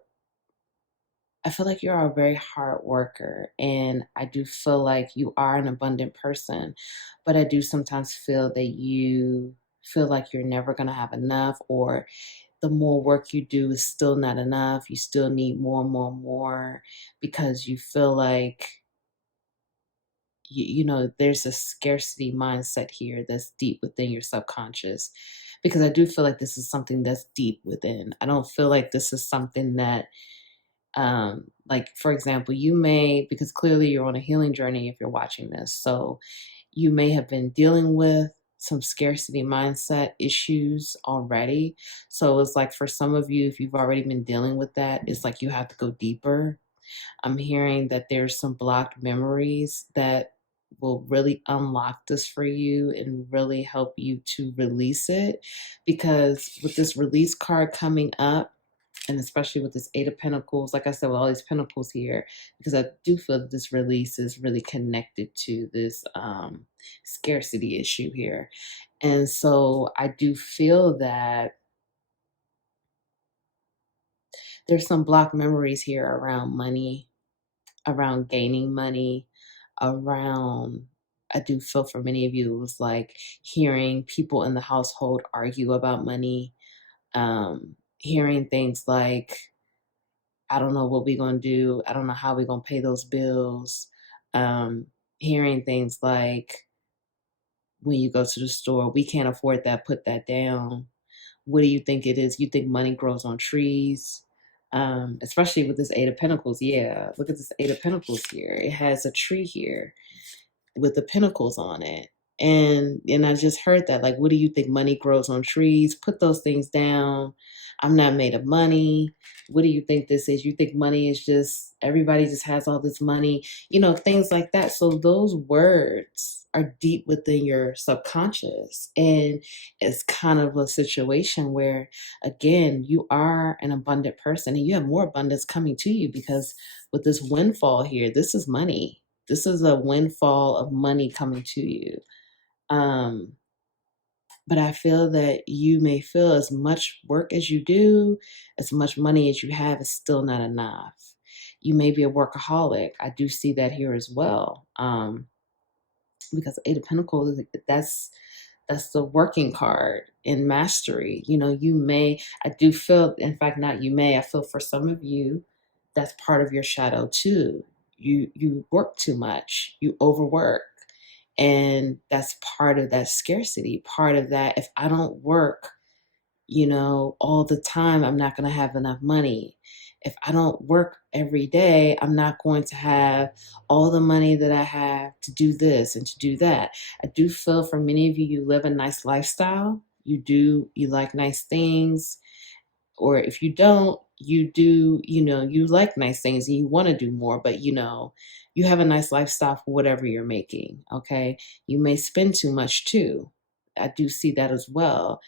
I feel like you're a very hard worker, and I do feel like you are an abundant person, but I do sometimes feel that you feel like you're never going to have enough, or the more work you do is still not enough. You still need more and more and more because you feel like there's a scarcity mindset here that's deep within your subconscious, because I do feel like this is something that's deep within. I don't feel like this is something that like, for example, you may, because clearly you're on a healing journey if you're watching this, so you may have been dealing with some scarcity mindset issues already. So it's like for some of you, if you've already been dealing with that, it's like you have to go deeper. I'm hearing that there's some blocked memories that will really unlock this for you and really help you to release it. Because with this release card coming up, and especially with this Eight of Pentacles, like I said, with all these pentacles here, because I do feel that this release is really connected to this scarcity issue here. And so I do feel that there's some blocked memories here around money, around gaining money, around, I do feel for many of you, it was like hearing people in the household argue about money, hearing things like, I don't know what we're going to do. I don't know how we're going to pay those bills. Hearing things like, when you go to the store, we can't afford that, put that down. What do you think it is? You think money grows on trees? Especially with this Eight of Pentacles. Yeah, look at this Eight of Pentacles here. It has a tree here with the pentacles on it. And I just heard that, like, what do you think, money grows on trees? Put those things down. I'm not made of money. What do you think this is? You think money is just, everybody just has all this money, things like that. So those words are deep within your subconscious. And it's kind of a situation where, again, you are an abundant person and you have more abundance coming to you, because with this windfall here, this is money. This is a windfall of money coming to you. But I feel that you may feel as much work as you do, as much money as you have is still not enough. You may be a workaholic. I do see that here as well. Because Eight of Pentacles, that's the working card in mastery. I do feel, in fact, not you may, I feel for some of you, that's part of your shadow too. you work too much, you overwork. And that's part of that scarcity, part of that. If I don't work, all the time, I'm not going to have enough money. If I don't work every day, I'm not going to have all the money that I have to do this and to do that. I do feel for many of you, you live a nice lifestyle. You like nice things. Or if you don't, you do, you like nice things and you want to do more, but you have a nice lifestyle for whatever you're making. Okay. You may spend too much too. I do see that as well.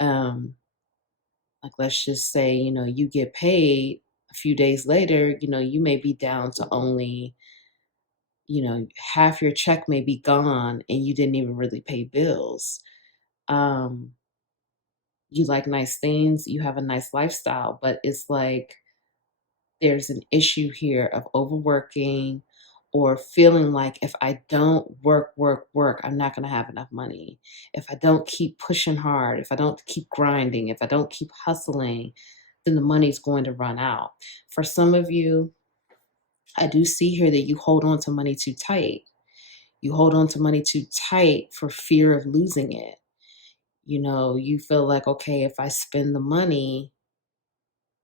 Like, let's just say, you get paid a few days later, you may be down to only, half your check may be gone and you didn't even really pay bills. You like nice things, you have a nice lifestyle, but it's like there's an issue here of overworking or feeling like if I don't work, I'm not going to have enough money. If I don't keep pushing hard, if I don't keep grinding, if I don't keep hustling, then the money's going to run out. For some of you, I do see here that you hold on to money too tight. You hold on to money too tight for fear of losing it. You feel like, okay, if I spend the money,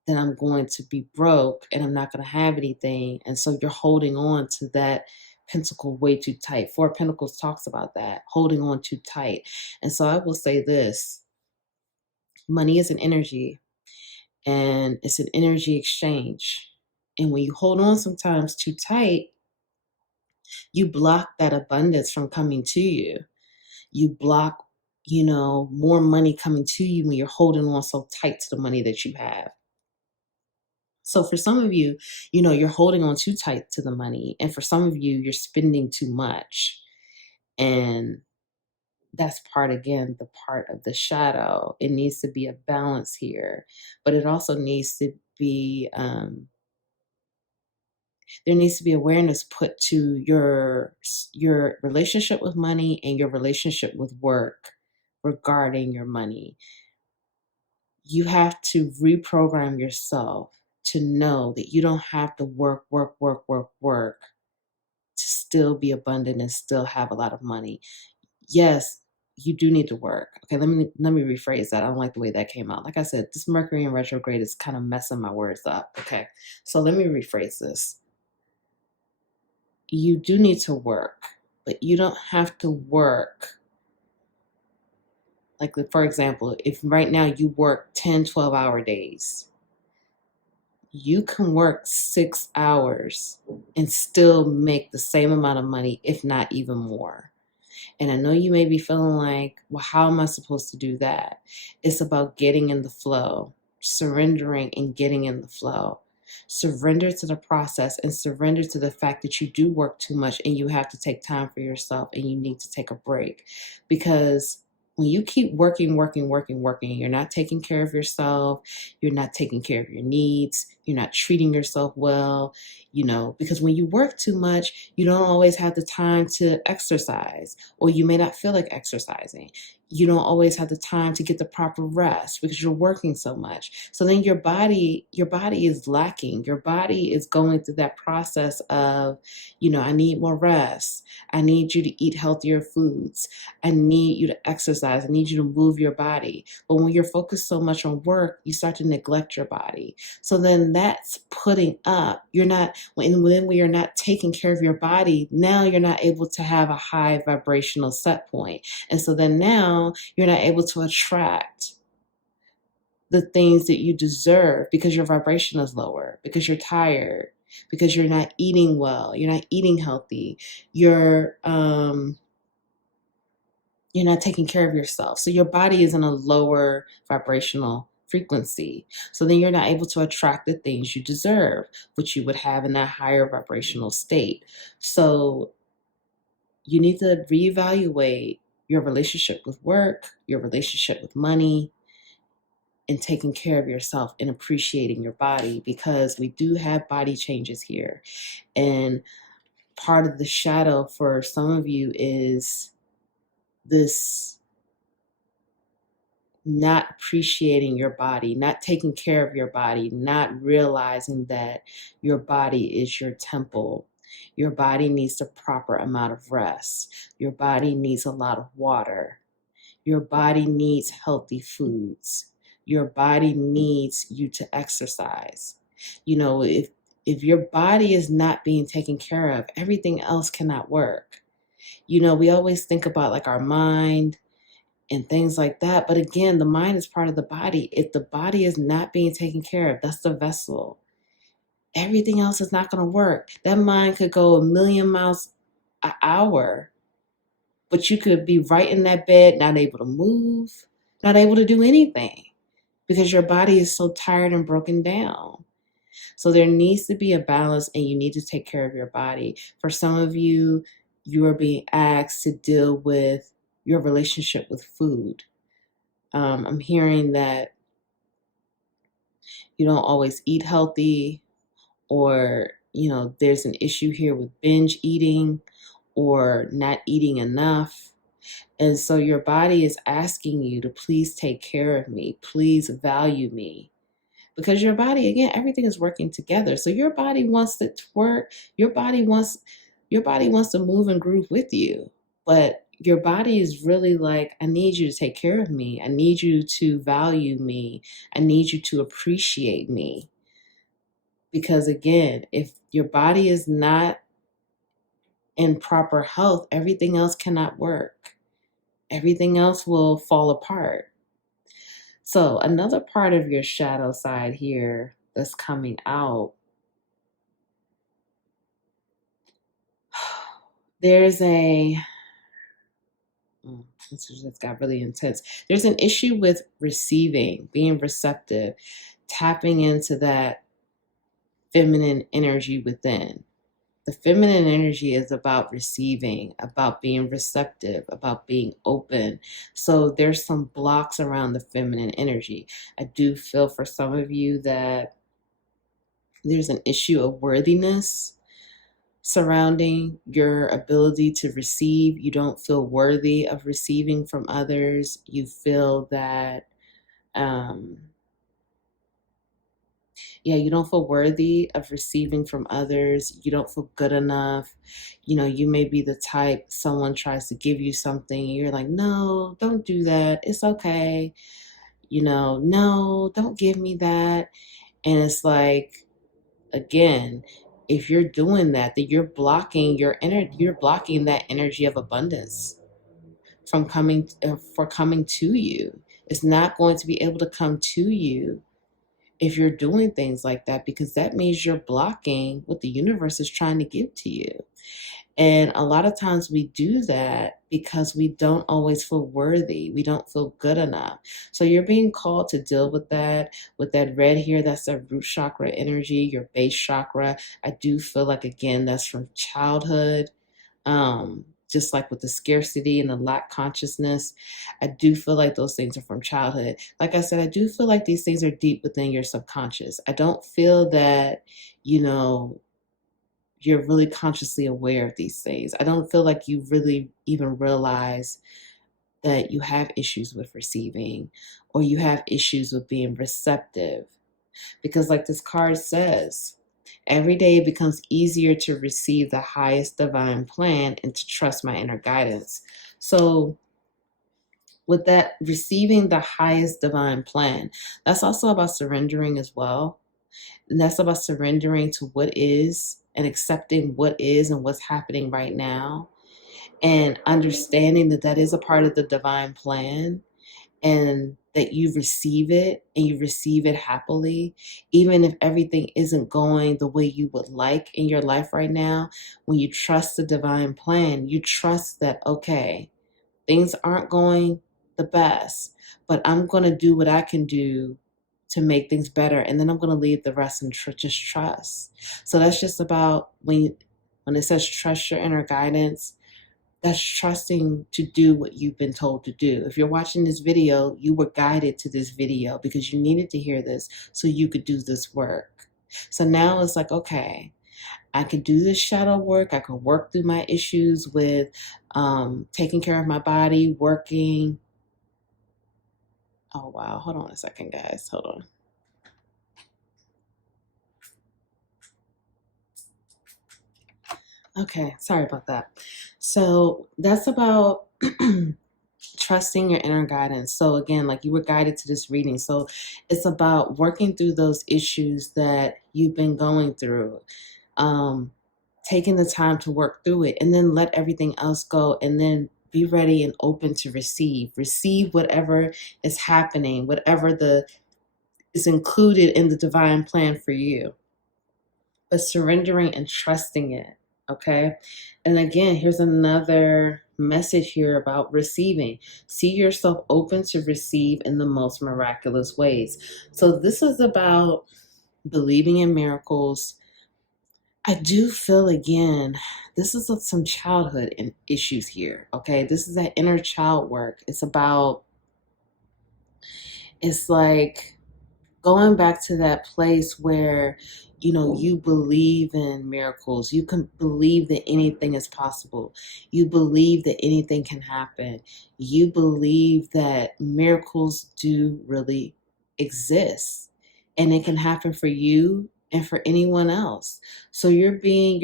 then I'm going to be broke and I'm not going to have anything. And so you're holding on to that pentacle way too tight. Four of Pentacles talks about that, holding on too tight. And so I will say this: money is an energy and it's an energy exchange. And when you hold on sometimes too tight, you block that abundance from coming to you. You block, more money coming to you when you're holding on so tight to the money that you have. So for some of you, you're holding on too tight to the money. And for some of you, you're spending too much. And that's the part of the shadow. It needs to be a balance here. But it also needs to be, there needs to be awareness put to your relationship with money and your relationship with work regarding your money. You have to reprogram yourself to know that you don't have to work to still be abundant and still have a lot of money. Yes, you do need to work. Okay, let me rephrase that. I don't like the way that came out. Like I said, this Mercury in retrograde is kind of messing my words up. Okay, so let me rephrase this. You do need to work, but you don't have to work. Like, for example, if right now you work 10, 12-hour days, you can work 6 hours and still make the same amount of money, if not even more. And I know you may be feeling like, well, how am I supposed to do that? It's about getting in the flow, surrendering and getting in the flow. Surrender to the process and surrender to the fact that you do work too much and you have to take time for yourself and you need to take a break. Because when you keep working, you're not taking care of yourself, you're not taking care of your needs, you're not treating yourself well, because when you work too much, you don't always have the time to exercise, or you may not feel like exercising. You don't always have the time to get the proper rest because you're working so much. So then your body is lacking. Your body is going through that process of, I need more rest. I need you to eat healthier foods. I need you to exercise. I need you to move your body. But when you're focused so much on work, you start to neglect your body. So then that's putting up. When we are not taking care of your body, now you're not able to have a high vibrational set point. And so then now you're not able to attract the things that you deserve because your vibration is lower, because you're tired, because you're not eating well, you're not eating healthy, you're not taking care of yourself. So your body is in a lower vibrational frequency. So then you're not able to attract the things you deserve, which you would have in that higher vibrational state. So you need to reevaluate your relationship with work, your relationship with money, and taking care of yourself and appreciating your body, because we do have body changes here. And part of the shadow for some of you is this not appreciating your body, not taking care of your body, not realizing that your body is your temple. Your body needs the proper amount of rest. Your body needs a lot of water. Your body needs healthy foods. Your body needs you to exercise. If your body is not being taken care of, everything else cannot work. We always think about like our mind and things like that. But again, the mind is part of the body. If the body is not being taken care of, that's the vessel. Everything else is not going to work. That mind could go a million miles an hour, but you could be right in that bed, not able to move, not able to do anything because your body is so tired and broken down. So there needs to be a balance, and you need to take care of your body. For some of you, you are being asked to deal with your relationship with food. I'm hearing that you don't always eat healthy, or there's an issue here with binge eating or not eating enough. And so your body is asking you to please take care of me, please value me. Because your body, again, everything is working together. So your body wants it to work. Your body wants to move and groove with you. But your body is really like, I need you to take care of me. I need you to value me. I need you to appreciate me. Because again, if your body is not in proper health, everything else cannot work. Everything else will fall apart. So another part of your shadow side here that's coming out, this just got really intense. There's an issue with receiving, being receptive, tapping into that feminine energy within. The feminine energy is about receiving, about being receptive, about being open. So there's some blocks around the feminine energy. I do feel for some of you that there's an issue of worthiness surrounding your ability to receive. You don't feel worthy of receiving from others. You feel that, you don't feel worthy of receiving from others. You don't feel good enough. You may be the type, someone tries to give you something, and you're like, no, don't do that. It's okay. No, don't give me that. And it's like, again, if you're doing that, then you're blocking you're blocking that energy of abundance from coming to you. It's not going to be able to come to you if you're doing things like that, because that means you're blocking what the universe is trying to give to you. And a lot of times we do that because we don't always feel worthy. We don't feel good enough. So you're being called to deal with that red here. That's the root chakra energy, your base chakra. I do feel like, again, that's from childhood. Just like with the scarcity and the lack consciousness, I do feel like those things are from childhood. Like I said, I do feel like these things are deep within your subconscious. I don't feel that, you're really consciously aware of these things. I don't feel like you really even realize that you have issues with receiving, or you have issues with being receptive. Because like this card says, every day it becomes easier to receive the highest divine plan and to trust my inner guidance. So with that, receiving the highest divine plan, that's also about surrendering as well. And that's about surrendering to what is and accepting what is and what's happening right now, and understanding that that is a part of the divine plan, and that you receive it, and you receive it happily. Even if everything isn't going the way you would like in your life right now, when you trust the divine plan, you trust that, okay, things aren't going the best, but I'm going to do what I can do to make things better. And then I'm going to leave the rest and just trust. So that's just about when it says trust your inner guidance, that's trusting to do what you've been told to do. If you're watching this video, you were guided to this video because you needed to hear this so you could do this work. So now it's like, okay, I could do this shadow work. I could work through my issues with taking care of my body, working. Oh, wow. Hold on a second, guys. Hold on. Okay, sorry about that. So that's about trusting your inner guidance. So again, like you were guided to this reading. So it's about working through those issues that you've been going through. Um, Taking the time to work through it and then let everything else go and then be ready and open to receive whatever is happening, whatever the is included in the divine plan for you, but surrendering and trusting it. Okay. And again, here's another message here about receiving. See yourself open to receive in the most miraculous ways. So this is about believing in miracles. I do feel again, this is some childhood issues here. Okay. This is that inner child work. It's like going back to that place where you believe in miracles. You can believe that anything is possible. You believe that anything can happen. You believe that miracles do really exist and it can happen for you and for anyone else. So your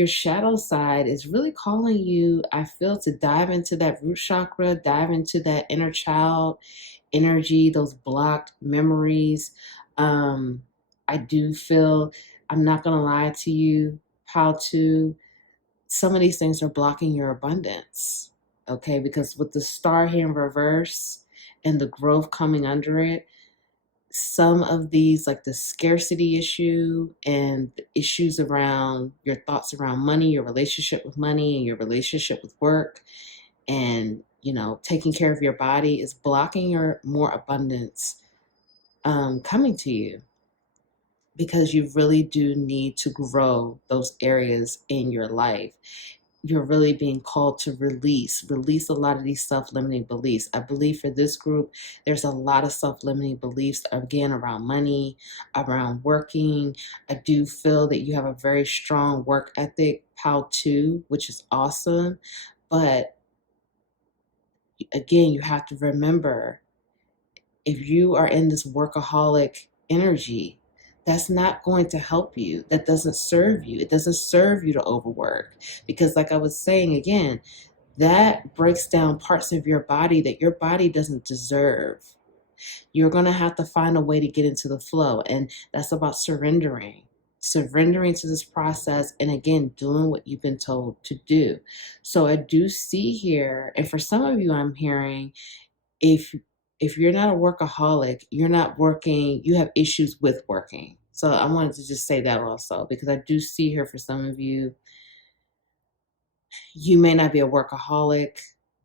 shadow side is really calling you, I feel, to dive into that root chakra, dive into that inner child energy, those blocked memories. I do feel, I'm not going to lie to you, some of these things are blocking your abundance. Okay, because with the star here in reverse and the growth coming under it, some of these, like the scarcity issue and the issues around your thoughts around money, your relationship with money, and your relationship with work, and taking care of your body is blocking your more abundance coming to you, because you really do need to grow those areas in your life. You're really being called to release a lot of these self-limiting beliefs. I believe for this group, there's a lot of self-limiting beliefs, again, around money, around working. I do feel that you have a very strong work ethic, POW 2, which is awesome. But again, you have to remember, if you are in this workaholic energy, that's not going to help you. That doesn't serve you. It doesn't serve you to overwork, because like I was saying again, that breaks down parts of your body that your body doesn't deserve. You're going to have to find a way to get into the flow. And that's about surrendering to this process. And again, doing what you've been told to do. So I do see here, and for some of you, I'm hearing, if you're not a workaholic, you're not working, you have issues with working. So I wanted to just say that also, because I do see here for some of you, you may not be a workaholic,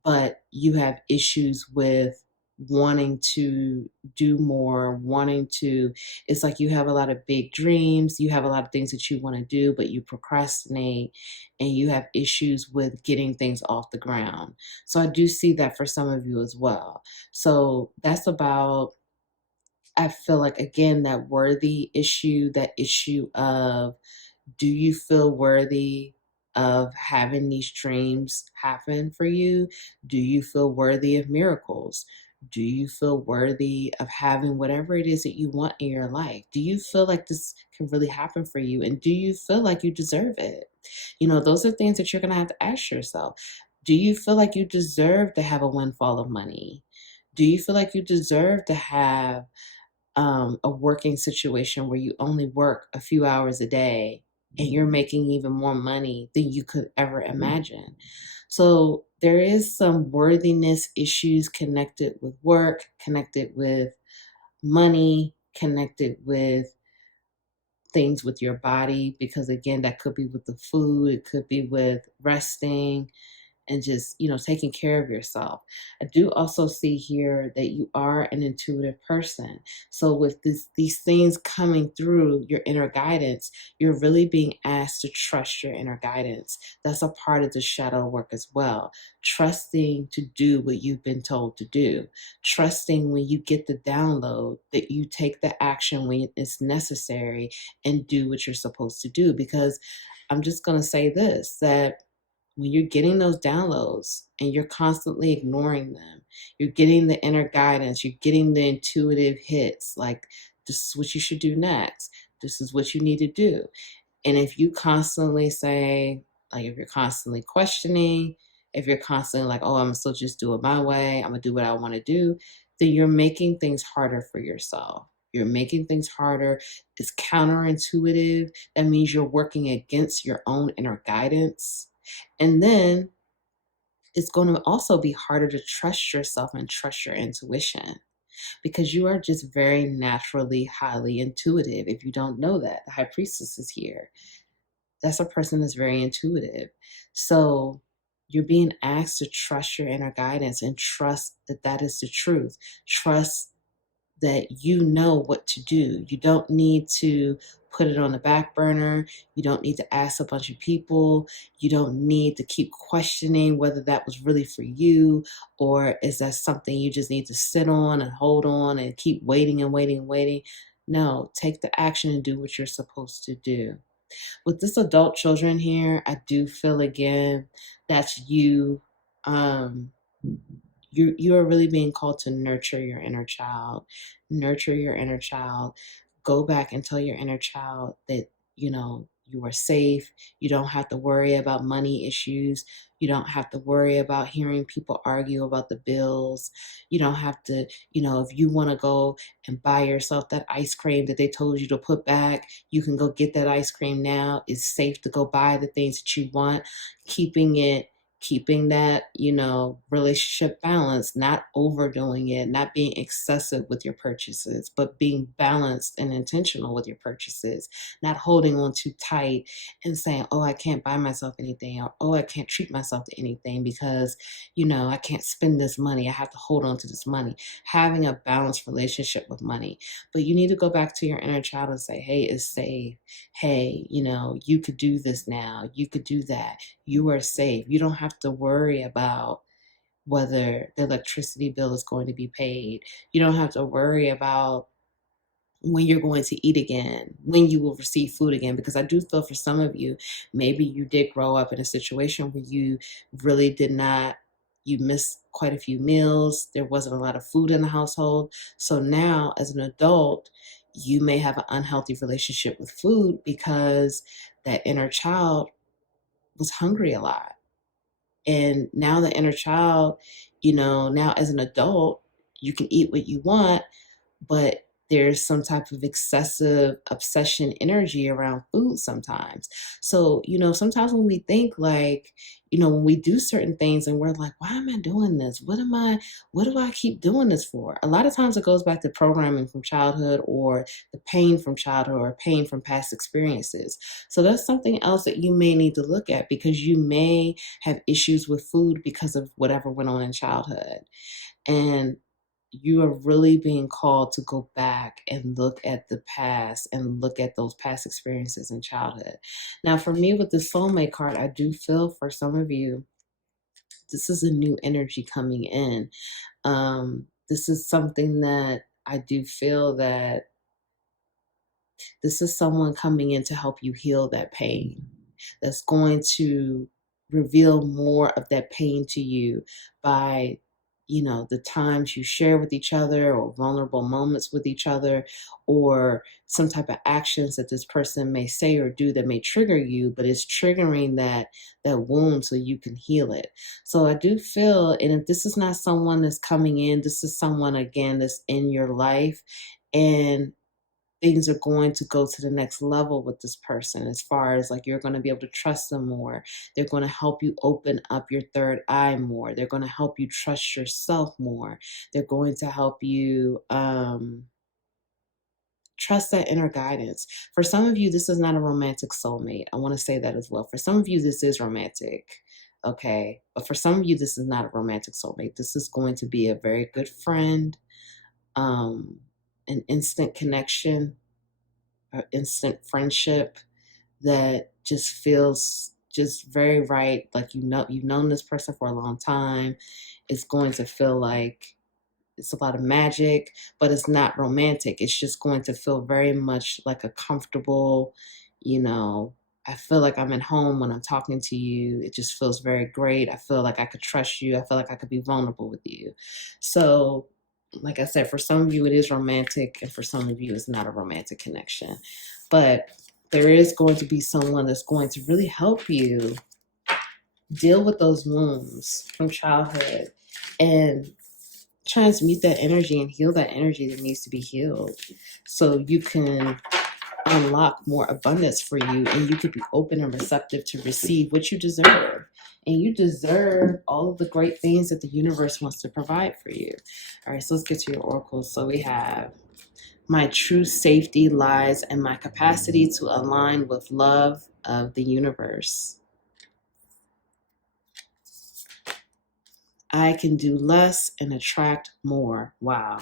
but you have issues with wanting to do more, it's like you have a lot of big dreams, you have a lot of things that you want to do, but you procrastinate, and you have issues with getting things off the ground. So I do see that for some of you as well. So that's about, I feel like, again, that worthy issue, that issue of, do you feel worthy of having these dreams happen for you? Do you feel worthy of miracles? Do you feel worthy of having whatever it is that you want in your life? Do you feel like this can really happen for you? And do you feel like you deserve it? Those are things that you're going to have to ask yourself. Do you feel like you deserve to have a windfall of money? Do you feel like you deserve to have a working situation where you only work a few hours a day and you're making even more money than you could ever imagine? So there is some worthiness issues connected with work, connected with money, connected with things with your body, because again, that could be with the food, it could be with resting, and just taking care of yourself. I do also see here that you are an intuitive person. So with these things coming through your inner guidance, you're really being asked to trust your inner guidance. That's a part of the shadow work as well. Trusting to do what you've been told to do. Trusting when you get the download that you take the action when it's necessary and do what you're supposed to do. Because I'm just going to say this, that when you're getting those downloads and you're constantly ignoring them, you're getting the inner guidance, you're getting the intuitive hits, like, this is what you should do next, this is what you need to do. And if you constantly say, Like if you're constantly questioning, if you're constantly like, oh, I'm still just do it my way, I'm gonna do what I want to do, then you're making things harder for yourself. You're making things harder. It's counterintuitive. That means you're working against your own inner guidance. And then it's going to also be harder to trust yourself and trust your intuition because you are just very naturally highly intuitive. If you don't know that, the high priestess is here. That's a person that's very intuitive. So you're being asked to trust your inner guidance and trust that that is the truth. Trust that you know what to do. You don't need to put it on the back burner. You don't need to ask a bunch of people. You don't need to keep questioning whether that was really for you, or is that something you just need to sit on and hold on and keep waiting and waiting and waiting. No, take the action and do what you're supposed to do. With this adult children here, I do feel again that's you. Um, you are really being called to nurture your inner child. Nurture your inner child. Go back and tell your inner child that, you know, you are safe. You don't have to worry about money issues. You don't have to worry about hearing people argue about the bills. You don't have to, you know, if you want to go and buy yourself that ice cream that they told you to put back, you can go get that ice cream now. It's safe to go buy the things that you want. Keeping that, you know, relationship balance, not overdoing it, not being excessive with your purchases, but being balanced and intentional with your purchases, not holding on too tight and saying, oh, I can't buy myself anything, or oh, I can't treat myself to anything because, you know, I can't spend this money. I have to hold on to this money. Having a balanced relationship with money. But you need to go back to your inner child and say, hey, it's safe. Hey, you know, you could do this now. You could do that. You are safe. You don't have to worry about whether the electricity bill is going to be paid. You don't have to worry about when you're going to eat again, when you will receive food again. Because I do feel for some of you, maybe you did grow up in a situation where you really did not, you missed quite a few meals. There wasn't a lot of food in the household. So now as an adult, you may have an unhealthy relationship with food because that inner child was hungry a lot. And now the inner child, you know, now as an adult, you can eat what you want, but there's some type of excessive obsession energy around food sometimes. So, you know, sometimes when we think like, you know, when we do certain things and we're like, why am I doing this? What do I keep doing this for? A lot of times it goes back to programming from childhood or the pain from childhood or pain from past experiences. So that's something else that you may need to look at because you may have issues with food because of whatever went on in childhood. And you are really being called to go back and look at the past and look at those past experiences in childhood. Now, for me with the soulmate card, I do feel for some of you, this is a new energy coming in. This is something that I do feel that this is someone coming in to help you heal that pain. That's going to reveal more of that pain to you by, you know, the times you share with each other or vulnerable moments with each other or some type of actions that this person may say or do that may trigger you, but it's triggering that wound so you can heal it. So I do feel, and if this is not someone that's coming in, this is someone again that's in your life, and things are going to go to the next level with this person as far as like you're going to be able to trust them more. They're going to help you open up your third eye more. They're going to help you trust yourself more. They're going to help you trust that inner guidance. For some of you, this is not a romantic soulmate. I want to say that as well. For some of you, this is romantic. Okay. But for some of you, this is not a romantic soulmate. This is going to be a very good friend, an instant connection, or instant friendship that just feels just very right. Like, you know, you've known this person for a long time. It's going to feel like it's a lot of magic, but it's not romantic. It's just going to feel very much like a comfortable, you know, I feel like I'm at home when I'm talking to you. It just feels very great. I feel like I could trust you. I feel like I could be vulnerable with you. So, like I said, for some of you, it is romantic, and for some of you, it's not a romantic connection. But there is going to be someone that's going to really help you deal with those wounds from childhood and transmute that energy and heal that energy that needs to be healed, so you can unlock more abundance for you, and you could be open and receptive to receive what you deserve. And you deserve all of the great things that the universe wants to provide for you. All right, so let's get to your oracles. So we have: my true safety lies in my capacity to align with love of the universe. I can do less and attract more. Wow.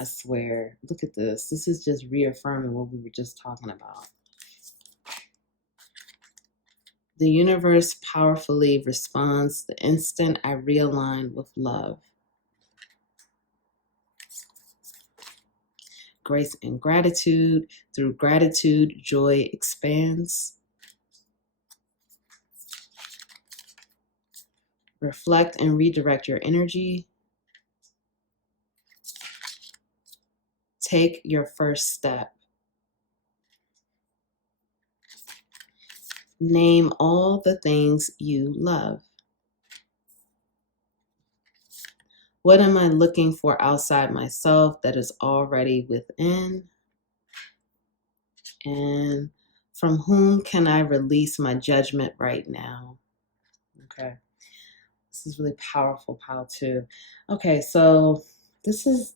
I swear. Look at this. This is just reaffirming what we were just talking about. The universe powerfully responds the instant I realign with love. Grace and gratitude. Through gratitude, joy expands. Reflect and redirect your energy. Take your first step. Name all the things you love. What am I looking for outside myself that is already within? And from whom can I release my judgment right now? Okay. This is really powerful, pile too. Okay, so this is,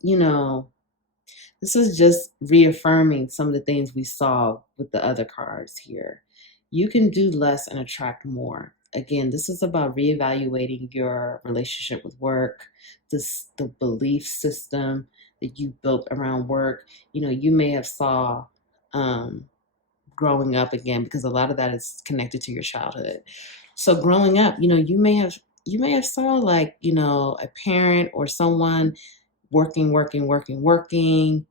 this is just reaffirming some of the things we saw with the other cards here. You can do less and attract more. Again, this is about reevaluating your relationship with work, the belief system that you built around work. You may have saw growing up, again, because a lot of that is connected to your childhood. So growing up, you may have saw, like, a parent or someone working,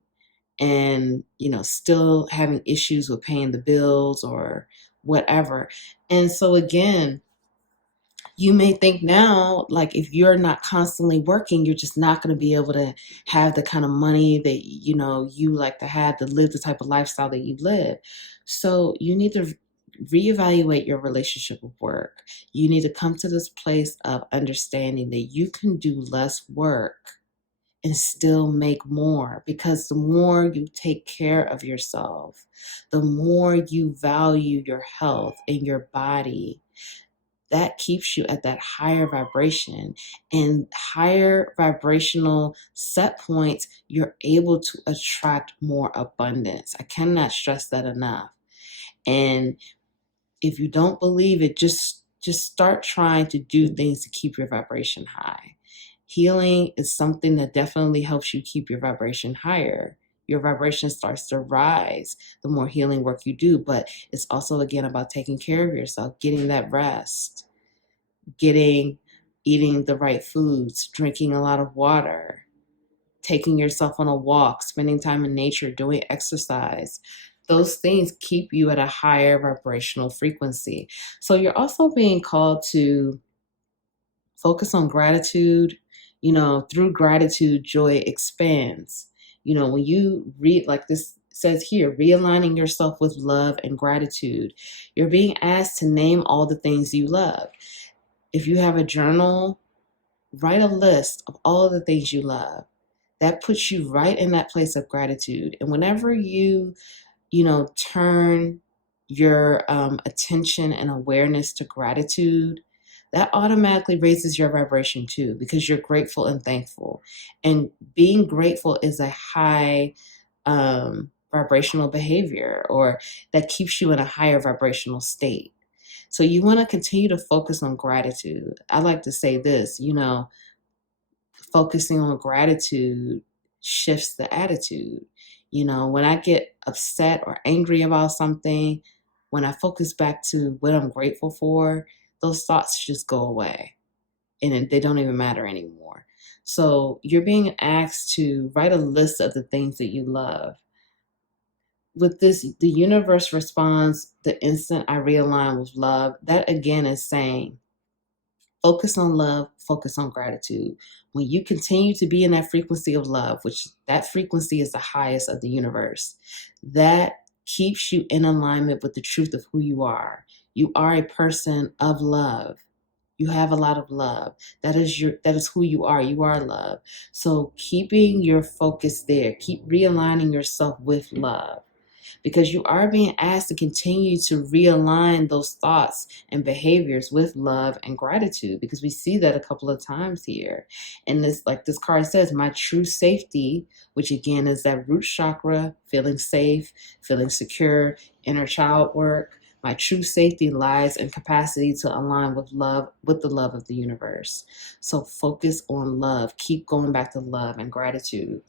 and still having issues with paying the bills or whatever. And so again, you may think now, like, if you're not constantly working, you're just not going to be able to have the kind of money that you like to have, to live the type of lifestyle that you live. So you need to reevaluate your relationship with work. You need to come to this place of understanding that you can do less work and still make more, because the more you take care of yourself, the more you value your health and your body, that keeps you at that higher vibration. And higher vibrational set points, you're able to attract more abundance. I cannot stress that enough. And if you don't believe it, just start trying to do things to keep your vibration high. Healing is something that definitely helps you keep your vibration higher. Your vibration starts to rise the more healing work you do, but it's also, again, about taking care of yourself, getting that rest, eating the right foods, drinking a lot of water, taking yourself on a walk, spending time in nature, doing exercise. Those things keep you at a higher vibrational frequency. So you're also being called to focus on gratitude. Through gratitude, joy expands. When you read, like this says here, realigning yourself with love and gratitude, you're being asked to name all the things you love. If you have a journal, write a list of all of the things you love. That puts you right in that place of gratitude. And whenever you turn your attention and awareness to gratitude, that automatically raises your vibration too, because you're grateful and thankful. And being grateful is a high vibrational behavior, or that keeps you in a higher vibrational state. So you want to continue to focus on gratitude. I like to say this, focusing on gratitude shifts the attitude. When I get upset or angry about something, when I focus back to what I'm grateful for, those thoughts just go away and they don't even matter anymore. So you're being asked to write a list of the things that you love. With this, the universe responds the instant I realign with love. That again is saying, focus on love, focus on gratitude. When you continue to be in that frequency of love, which that frequency is the highest of the universe, that keeps you in alignment with the truth of who you are. You are a person of love. You have a lot of love. That is who you are. You are love. So keeping your focus there, keep realigning yourself with love, because you are being asked to continue to realign those thoughts and behaviors with love and gratitude, because we see that a couple of times here. And this, like this card says, my true safety, which again is that root chakra, feeling safe, feeling secure, inner child work. My true safety lies in capacity to align with love, with the love of the universe. So focus on love. Keep going back to love and gratitude.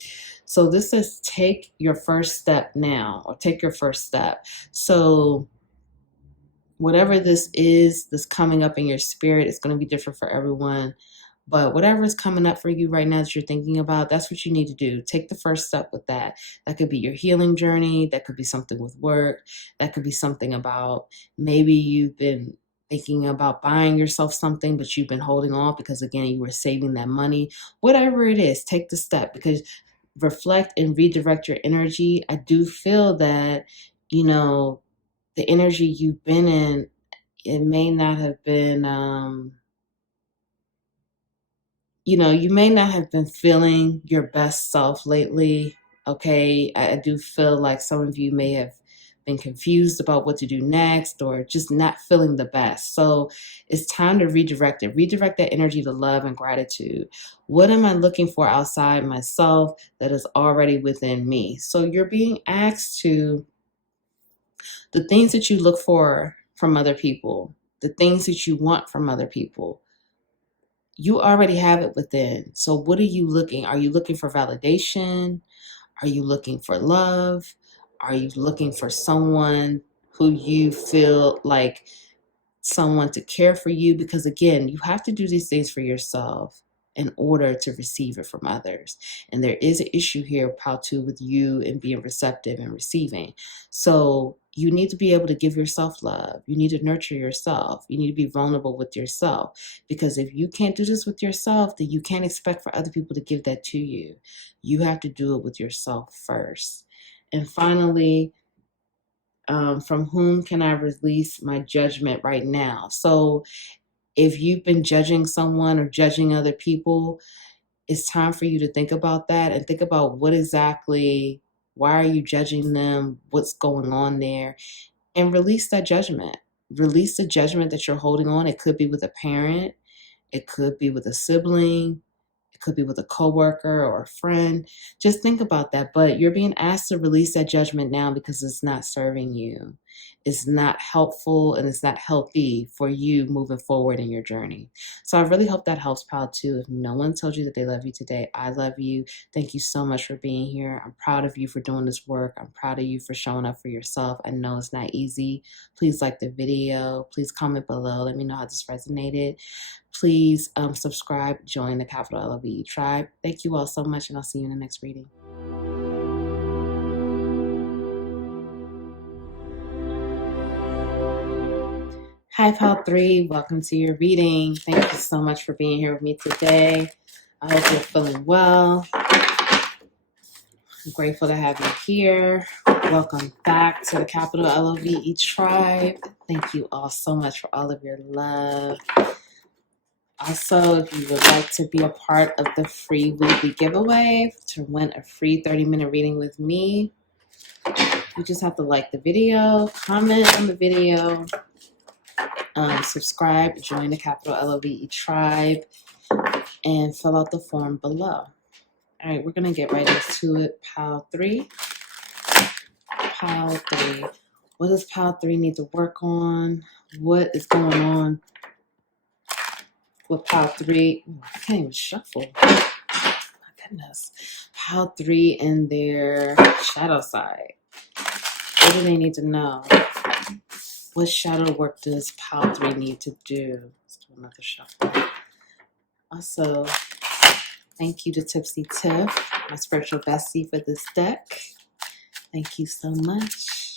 So this says take your first step now, or take your first step. So whatever this is that's coming up in your spirit, it's going to be different for everyone. But whatever is coming up for you right now that you're thinking about, that's what you need to do. Take the first step with that. That could be your healing journey. That could be something with work. That could be something about maybe you've been thinking about buying yourself something, but you've been holding on because, again, you were saving that money. Whatever it is, take the step, because reflect and redirect your energy. I do feel that, the energy you've been in, it may not have been, you may not have been feeling your best self lately. Okay. I do feel like some of you may have been confused about what to do next, or just not feeling the best. So it's time to redirect it. Redirect that energy to love and gratitude. What am I looking for outside myself that is already within me? So you're being asked to, the things that you look for from other people, the things that you want from other people, you already have it within. So what are you looking? Are you looking for validation? Are you looking for love? Are you looking for someone who you feel like, someone to care for you? Because again, you have to do these things for yourself in order to receive it from others. And there is an issue here, Pal 2, with you and being receptive and receiving. So you need to be able to give yourself love. You need to nurture yourself. You need to be vulnerable with yourself. Because if you can't do this with yourself, then you can't expect for other people to give that to you. You have to do it with yourself first. And finally, from whom can I release my judgment right now? So if you've been judging someone or judging other people, it's time for you to think about that and think about why are you judging them? What's going on there? And release that judgment. Release the judgment that you're holding on. It could be with a parent. It could be with a sibling. It could be with a coworker or a friend. Just think about that. But you're being asked to release that judgment now, because it's not serving you. It's not helpful, and it's not healthy for you moving forward in your journey. So I really hope that helps, Pal 2. If no one told you that they love you today, I love you. Thank you so much for being here. I'm proud of you for doing this work. I'm proud of you for showing up for yourself. I know it's not easy. Please like the video. Please comment below. Let me know how this resonated. Please subscribe, join the Capital LOVE tribe. Thank you all so much, and I'll see you in the next reading. Hi, Pal 3. Welcome to your reading. Thank you so much for being here with me today. I hope you're feeling well. I'm grateful to have you here. Welcome back to the Capital LOVE tribe. Thank you all so much for all of your love. Also, if you would like to be a part of the free weekly giveaway to win a free 30-minute reading with me, you just have to like the video, comment on the video, subscribe, join the Capital LOVE tribe, and fill out the form below. All right, we're going to get right into it. Pal 3. Pal 3. What does Pal 3 need to work on? What is going on with Pal 3? Ooh, I can't even shuffle. My goodness. Pal 3 and their shadow side. What do they need to know? What shadow work does Pal 3 need to do? Let's do another shuffle. Also, thank you to Tipsy Tiff, my spiritual bestie, for this deck. Thank you so much.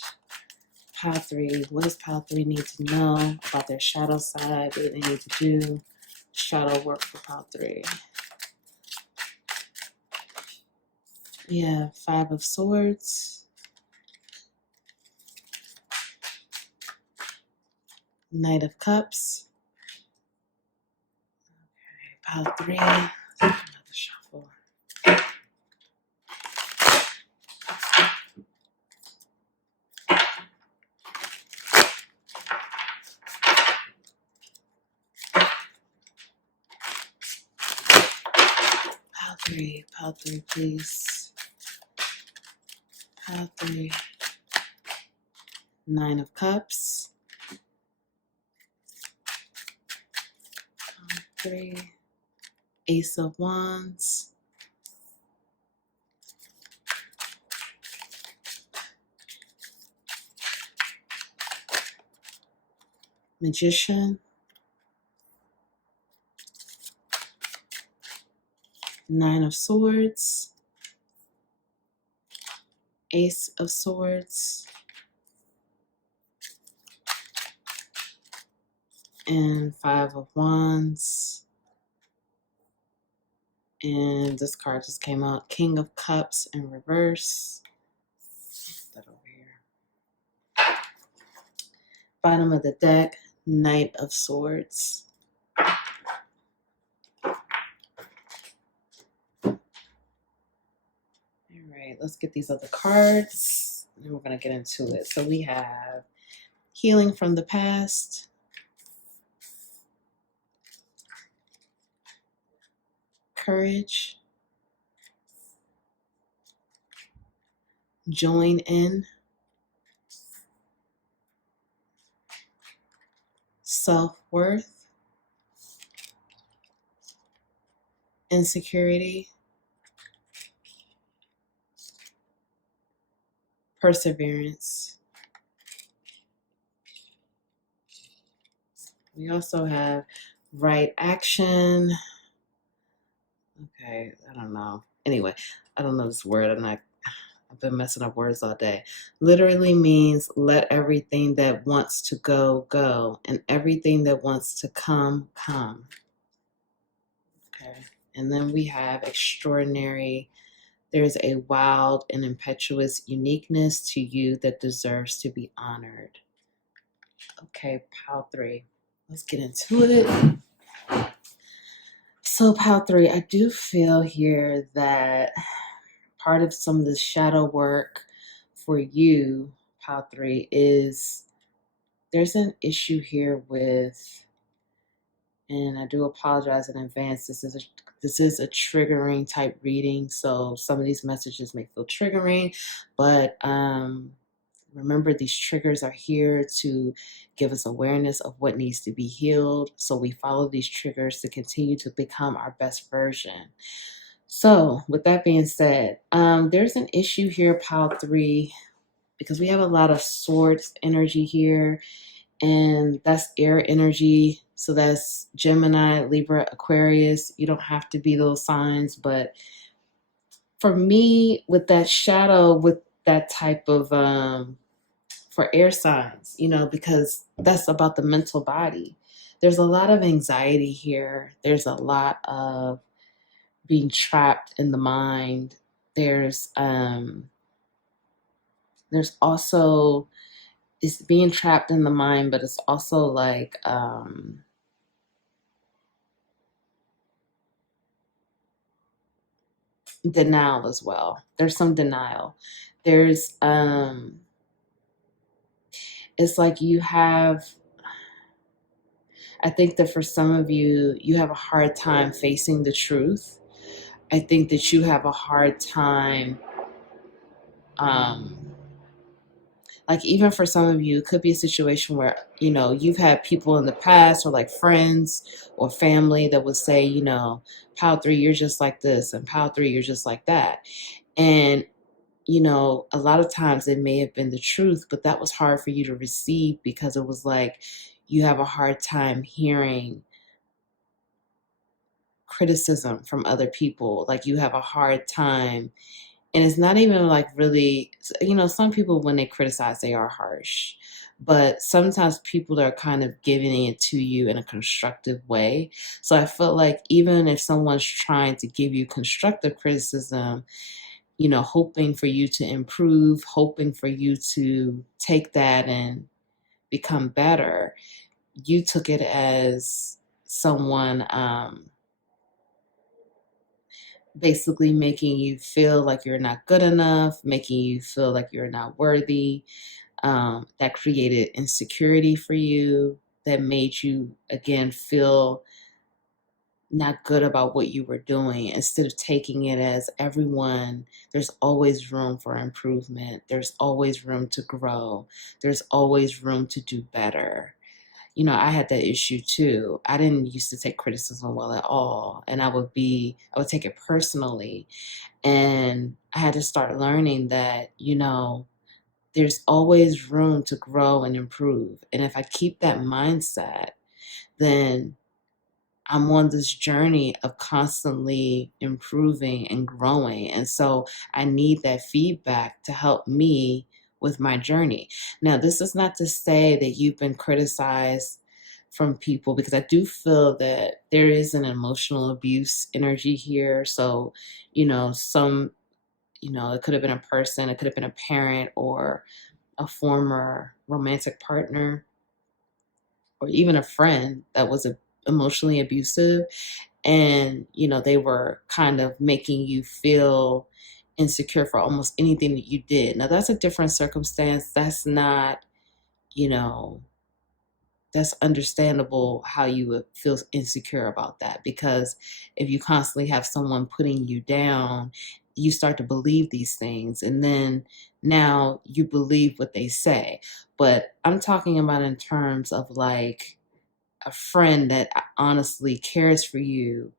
Pal 3, what does Pal 3 need to know about their shadow side? What do they need to do? Shadow work for Pal 3. Yeah, 5 of Swords. Knight of Cups. Pile 3. Another shuffle. Pile 3, please. Pile 3. 9 of Cups. Pile 3. Ace of Wands. Magician. 9 of Swords. Ace of Swords. And 5 of Wands. And this card just came out. King of Cups in reverse. Put that over here. Bottom of the deck, Knight of Swords. All right, let's get these other cards, and we're going to get into it. So we have Healing from the Past, Courage, Join In, Self-Worth, Insecurity, Perseverance. We also have Right Action. Okay, I don't know. Anyway, I don't know this word. I've been messing up words all day. Literally means let everything that wants to go, go, and everything that wants to come, come. Okay. And then we have Extraordinary. There's a wild and impetuous uniqueness to you that deserves to be honored. Okay, pile 3. Let's get into it. So pile 3, I do feel here that part of some of the shadow work for you, pile 3, is there's an issue here with, and I do apologize in advance, this is a triggering type reading, so some of these messages may feel triggering, but remember, these triggers are here to give us awareness of what needs to be healed, so we follow these triggers to continue to become our best version. So with that being said, there's an issue here, pile 3, because we have a lot of swords energy here, and that's air energy. So that's Gemini, Libra, Aquarius. You don't have to be those signs, but for me, with that shadow, with that type of, for air signs, because that's about the mental body. There's a lot of anxiety here. There's a lot of being trapped in the mind. There's also, it's being trapped in the mind, but it's also like denial as well. There's some denial. There's it's like I think that for some of you, you have a hard time facing the truth. I think that you have a hard time, like even for some of you, it could be a situation where, you've had people in the past or like friends or family that would say, pile 3, you're just like this, and pile 3, you're just like that. And, a lot of times it may have been the truth, but that was hard for you to receive because it was like you have a hard time hearing criticism from other people. Like you have a hard time. And it's not even like really, some people, when they criticize, they are harsh. But sometimes people are kind of giving it to you in a constructive way. So I feel like even if someone's trying to give you constructive criticism, hoping for you to improve, hoping for you to take that and become better, you took it as someone basically making you feel like you're not good enough, making you feel like you're not worthy. That created insecurity for you, that made you, again, feel not good about what you were doing, instead of taking it as everyone, there's always room for improvement. There's always room to grow. There's always room to do better. I had that issue too. I didn't used to take criticism well at all. And I would take it personally. And I had to start learning that, there's always room to grow and improve. And if I keep that mindset, then I'm on this journey of constantly improving and growing. And so I need that feedback to help me with my journey. Now, this is not to say that you've been criticized from people, because I do feel that there is an emotional abuse energy here. So, it could have been a person, it could have been a parent or a former romantic partner, or even a friend that was emotionally abusive, and they were kind of making you feel insecure for almost anything that you did. Now, that's a different circumstance. That's not, you know that's understandable how you would feel insecure about that, because if you constantly have someone putting you down, you start to believe these things, and then now you believe what they say. But I'm talking about in terms of like a friend that honestly cares for you,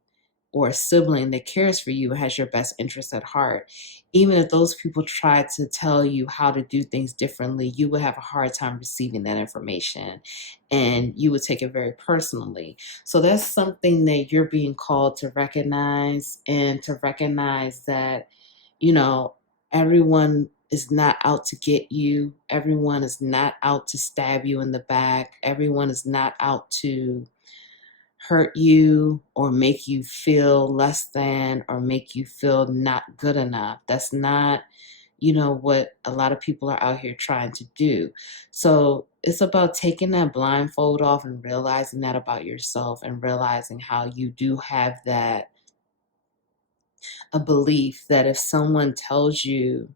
or a sibling that cares for you and has your best interest at heart. Even if those people try to tell you how to do things differently, you would have a hard time receiving that information, and you would take it very personally. So that's something that you're being called to recognize, and to recognize that, you know, everyone is not out to get you. Everyone is not out to stab you in the back. Everyone is not out to hurt you or make you feel less than or make you feel not good enough. That's not, what a lot of people are out here trying to do. So it's about taking that blindfold off and realizing that about yourself, and realizing how you do have that a belief that if someone tells you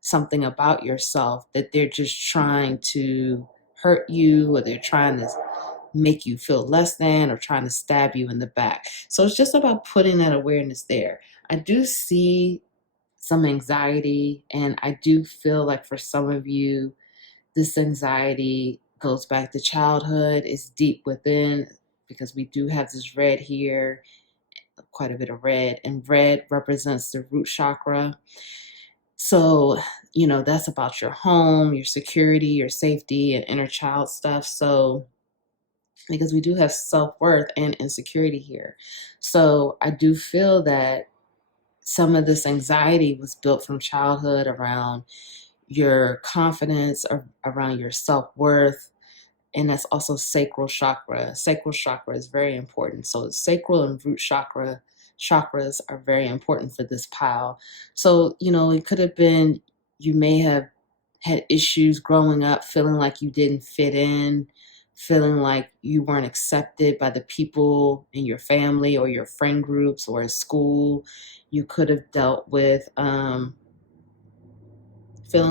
something about yourself, that they're just trying to hurt you, or they're trying to make you feel less than, or trying to stab you in the back. So it's just about putting that awareness there. I do see some anxiety, and I do feel like for some of you, this anxiety goes back to childhood. It's deep within, because we do have this red here, quite a bit of red, and red represents the root chakra. So, that's about your home, your security, your safety, and inner child stuff. So, because we do have self-worth and insecurity here. So I do feel that some of this anxiety was built from childhood around your confidence, or around your self-worth. And that's also sacral chakra. Sacral chakra is very important. So sacral and root chakras are very important for this pile. So, it could have been, you may have had issues growing up, feeling like you didn't fit in, feeling like you weren't accepted by the people in your family or your friend groups or at school. You could have dealt with feeling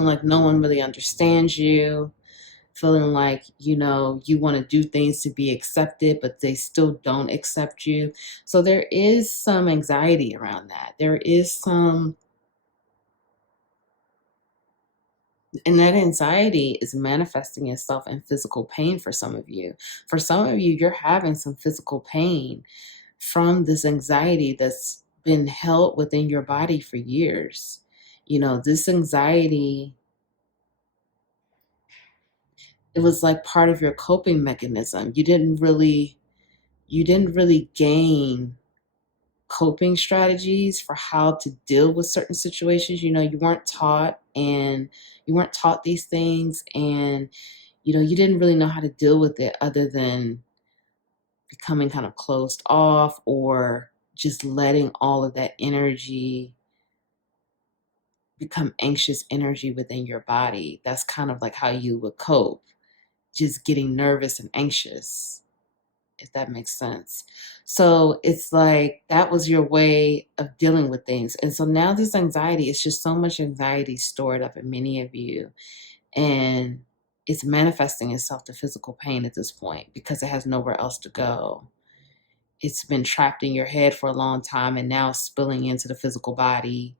like no one really understands you, feeling like, you want to do things to be accepted, but they still don't accept you. So there is some anxiety around that. There is some, and that anxiety is manifesting itself in physical pain for some of you. For some of you, you're having some physical pain from this anxiety that's been held within your body for years. This anxiety, it was like part of your coping mechanism. You didn't really gain coping strategies for how to deal with certain situations. You weren't taught, and you weren't taught these things, and you didn't really know how to deal with it, other than becoming kind of closed off, or just letting all of that energy become anxious energy within your body. That's kind of like how you would cope, just getting nervous and anxious. if that makes sense. So it's like that was your way of dealing with things. And so now this anxiety, it's just so much anxiety stored up in many of you. And it's manifesting itself to physical pain at this point because it has nowhere else to go. It's been trapped in your head for a long time and now spilling into the physical body.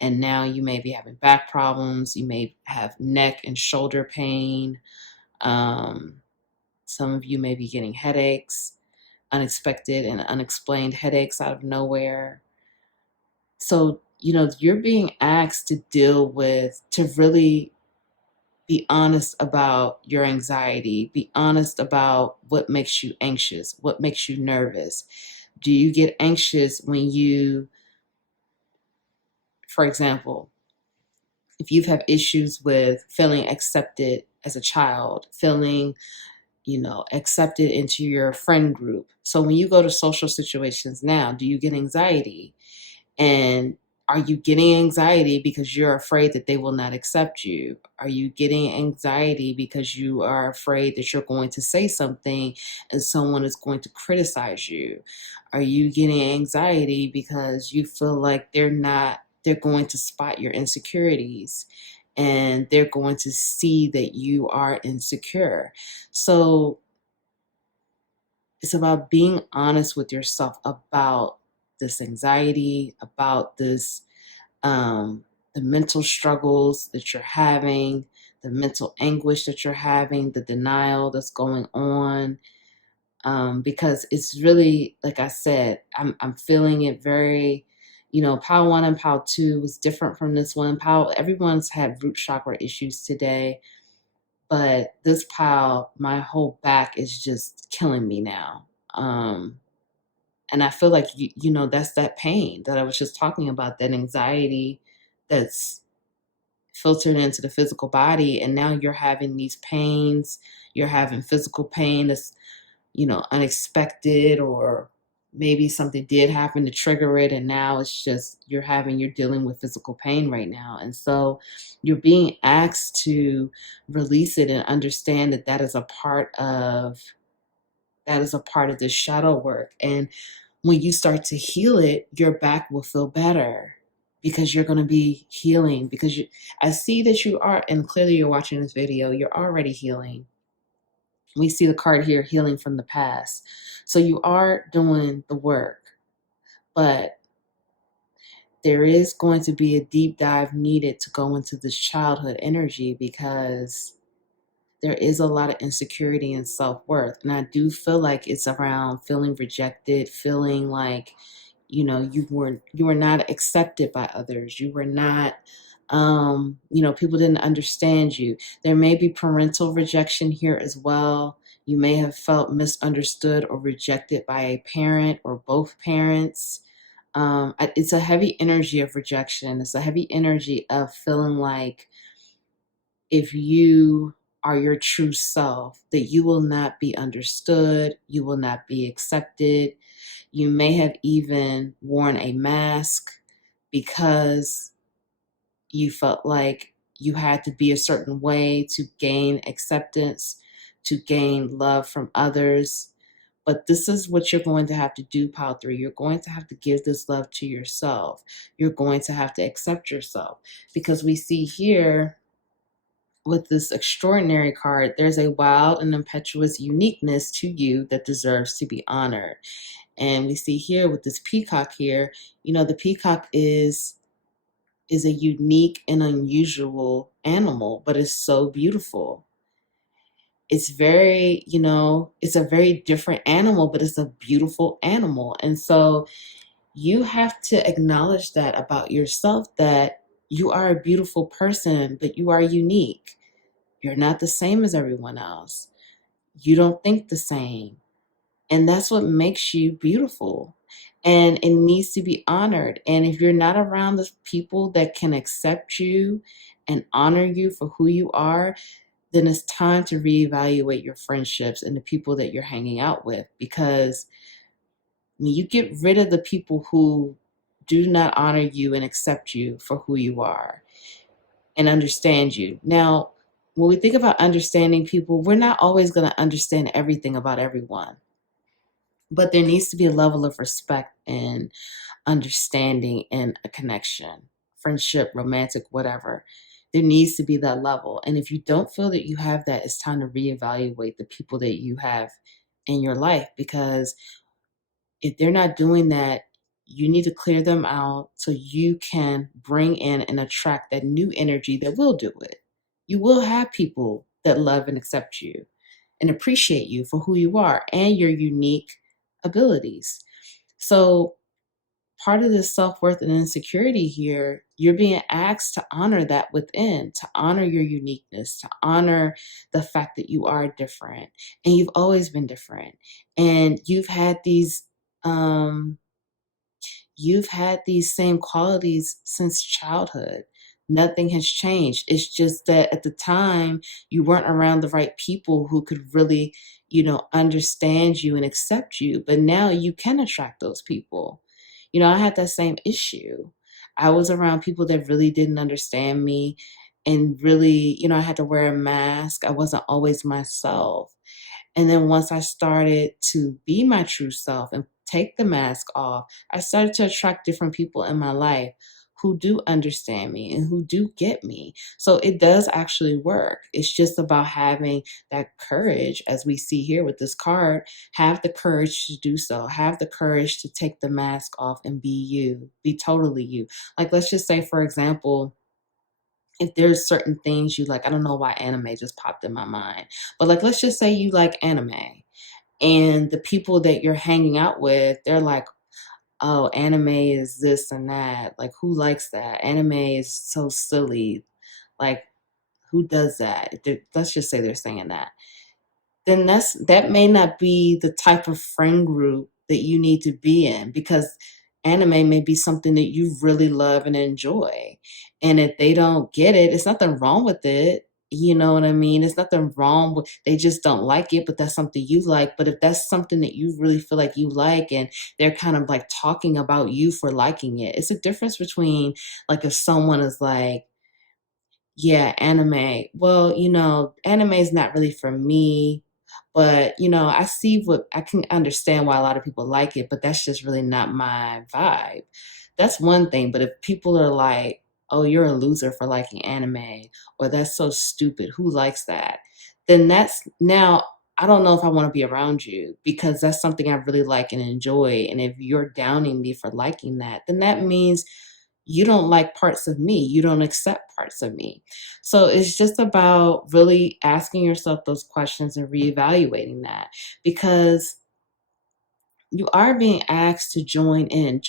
And now you may be having back problems. You may have neck and shoulder pain. Um, some of you may be getting headaches, unexpected and unexplained headaches out of nowhere. So, you're being asked to deal with, to really be honest about your anxiety, be honest about what makes you anxious, what makes you nervous. Do you get anxious when you, for example, if you've had issues with feeling accepted as a child, feeling, accepted into your friend group. So when you go to social situations now, do you get anxiety? And are you getting anxiety because you're afraid that they will not accept you? Are you getting anxiety because you are afraid that you're going to say something and someone is going to criticize you? Are you getting anxiety because you feel like they're going to spot your insecurities and they're going to see that you are insecure? So it's about being honest with yourself about this anxiety, about this, the mental struggles that you're having, the mental anguish that you're having, the denial that's going on. Because it's really, like I said, I'm feeling it very, pile 1 and pile 2 was different from this one. Everyone's had root chakra issues today, but this pile, my whole back is just killing me now. And I feel like, that's that pain that I was just talking about, that anxiety that's filtered into the physical body. And now you're having these pains, you're having physical pain that's, unexpected, or maybe something did happen to trigger it. And now it's just, you're dealing with physical pain right now. And so you're being asked to release it and understand that that is a part of this shadow work. And when you start to heal it, your back will feel better because you're going to be healing. Because I see that you are, and clearly you're watching this video, you're already healing. We see the card here, healing from the past. So you are doing the work, but there is going to be a deep dive needed to go into this childhood energy, because there is a lot of insecurity and self-worth. And I do feel like it's around feeling rejected, feeling like, you were not accepted by others. You were not, people didn't understand you. There may be parental rejection here as well. You may have felt misunderstood or rejected by a parent or both parents. It's a heavy energy of rejection. It's a heavy energy of feeling like if you are your true self, that you will not be understood, you will not be accepted. You may have even worn a mask because you felt like you had to be a certain way to gain acceptance, to gain love from others. But this is what you're going to have to do, Pile 3. You're going to have to give this love to yourself. You're going to have to accept yourself, because we see here with this extraordinary card, there's a wild and impetuous uniqueness to you that deserves to be honored. And we see here with this peacock here, the peacock is a unique and unusual animal, but it's so beautiful. It's very, it's a very different animal, but it's a beautiful animal. And so you have to acknowledge that about yourself, that you are a beautiful person, but you are unique. You're not the same as everyone else. You don't think the same. And that's what makes you beautiful. And it needs to be honored. And if you're not around the people that can accept you and honor you for who you are, then it's time to reevaluate your friendships and the people that you're hanging out with. Because when you get rid of the people who do not honor you and accept you for who you are and understand you. Now, when we think about understanding people, we're not always going to understand everything about everyone. But there needs to be a level of respect and understanding and a connection, friendship, romantic, whatever. There needs to be that level. And if you don't feel that you have that, it's time to reevaluate the people that you have in your life, because if they're not doing that, you need to clear them out so you can bring in and attract that new energy that will do it. You will have people that love and accept you and appreciate you for who you are and your unique abilities. So, part of this self-worth and insecurity here, you're being asked to honor that within, to honor your uniqueness, to honor the fact that you are different and you've always been different. And um you've had these same qualities since childhood. Nothing has changed. It's just that at the time you weren't around the right people who could really, understand you and accept you. But now you can attract those people. I had that same issue. I was around people that really didn't understand me and really, I had to wear a mask. I wasn't always myself. And then once I started to be my true self and take the mask off, I started to attract different people in my life who do understand me and who do get me. So it does actually work. It's just about having that courage, as we see here with this card. Have the courage to do so. Have the courage to take the mask off and be you, be totally you. Like, let's just say, for example, if there's certain things you like, I don't know why anime just popped in my mind, but like, let's just say you like anime and the people that you're hanging out with, they're like, oh, anime is this and that. Like, who likes that? Anime is so silly. Like, who does that? Let's just say they're saying that, then that may not be the type of friend group that you need to be in, because anime may be something that you really love and enjoy. And if they don't get it, it's nothing wrong with it. You know what I mean? It's nothing wrong with, they just don't like it, but that's something you like. But if that's something that you really feel like you like and they're kind of like talking about you for liking it, it's a difference between like if someone is like, yeah, anime. Well, anime is not really for me, but I can understand why a lot of people like it, but that's just really not my vibe. That's one thing. But if people are like, oh, you're a loser for liking anime, or that's so stupid, who likes that? Then that's now, I don't know if I want to be around you, because that's something I really like and enjoy. And if you're downing me for liking that, then that means you don't like parts of me. You don't accept parts of me. So it's just about really asking yourself those questions and reevaluating that, because you are being asked to join in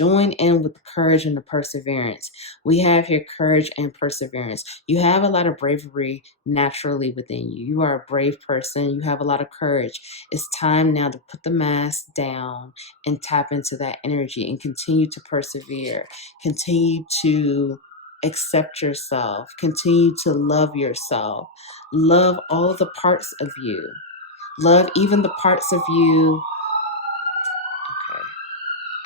with the courage and the perseverance. We have here courage and perseverance. You have a lot of bravery naturally within you. You are a brave person. You have a lot of courage. It's time now to put the mask down and tap into that energy and continue to persevere. Continue to accept yourself. Continue to love yourself. Love all the parts of you. Love even the parts of you. Okay.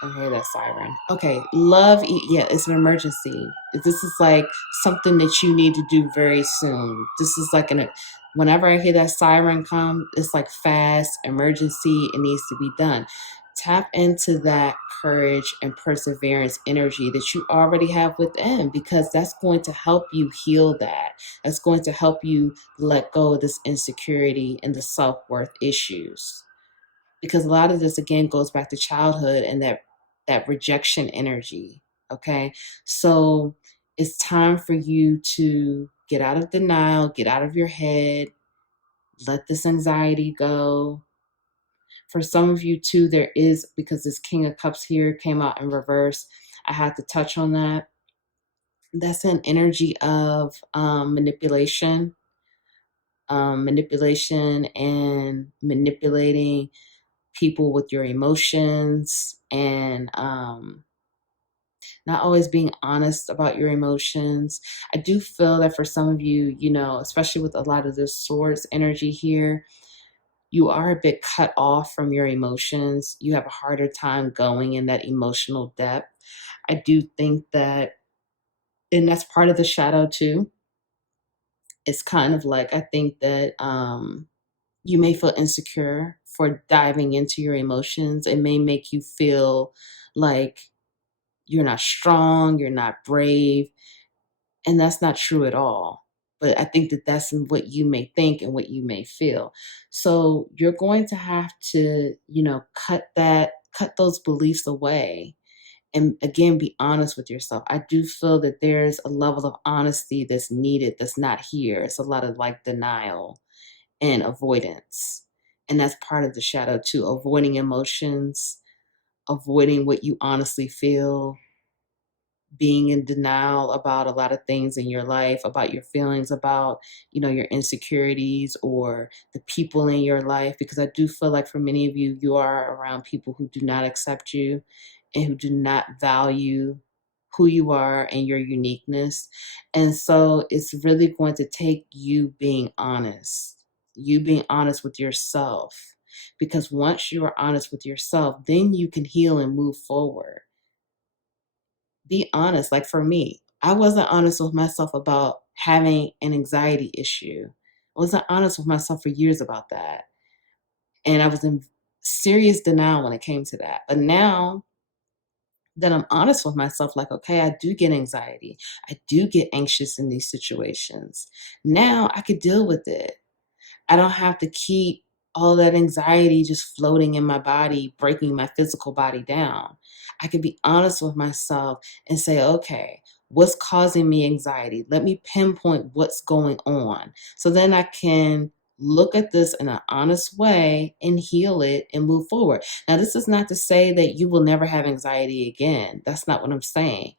I hear that siren. Okay, yeah, it's an emergency. This is like something that you need to do very soon. This is like whenever I hear that siren come, it's like fast, emergency, it needs to be done. Tap into that courage and perseverance energy that you already have within, because that's going to help you heal that. That's going to help you let go of this insecurity and the self-worth issues, because a lot of this again goes back to childhood and that rejection energy. Okay, so it's time for you to get out of denial, get out of your head, let this anxiety go. For some of you too, there is, because this King of Cups here came out in reverse, I had to touch on that. That's an energy of manipulation and manipulating people with your emotions, and not always being honest about your emotions. I do feel that for some of you, especially with a lot of this swords energy here, you are a bit cut off from your emotions. You have a harder time going in that emotional depth. I do think that, and that's part of the shadow too. It's kind of like, I think that you may feel insecure for diving into your emotions. It may make you feel like you're not strong, you're not brave, and that's not true at all. But I think that that's what you may think and what you may feel. So you're going to have to, cut those beliefs away. And again, be honest with yourself. I do feel that there's a level of honesty that's needed that's not here. It's a lot of like denial and avoidance. And that's part of the shadow too, avoiding emotions, avoiding what you honestly feel, being in denial about a lot of things in your life, about your feelings, about, your insecurities or the people in your life. Because I do feel like for many of you, you are around people who do not accept you and who do not value who you are and your uniqueness. And so it's really going to take you being honest with yourself. Because once you are honest with yourself, then you can heal and move forward. Be honest. Like for me, I wasn't honest with myself about having an anxiety issue. I wasn't honest with myself for years about that. And I was in serious denial when it came to that. But now that I'm honest with myself, like, okay, I do get anxiety. I do get anxious in these situations. Now I could deal with it. I don't have to keep all that anxiety just floating in my body, breaking my physical body down. I can be honest with myself and say, okay, what's causing me anxiety? Let me pinpoint what's going on. So then I can look at this in an honest way and heal it and move forward. Now, this is not to say that you will never have anxiety again. That's not what I'm saying.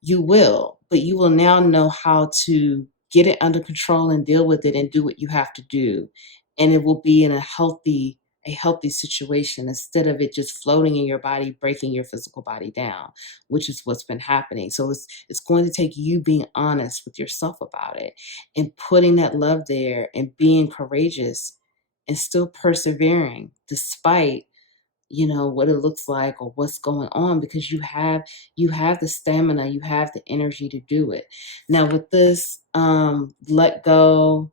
You will, but you will now know how to get it under control and deal with it and do what you have to do. And it will be in a healthy situation instead of it just floating in your body, breaking your physical body down, which is what's been happening. So it's going to take you being honest with yourself about it and putting that love there and being courageous and still persevering despite what it looks like or what's going on, because you have the stamina, you have the energy to do it. Now with this, let go,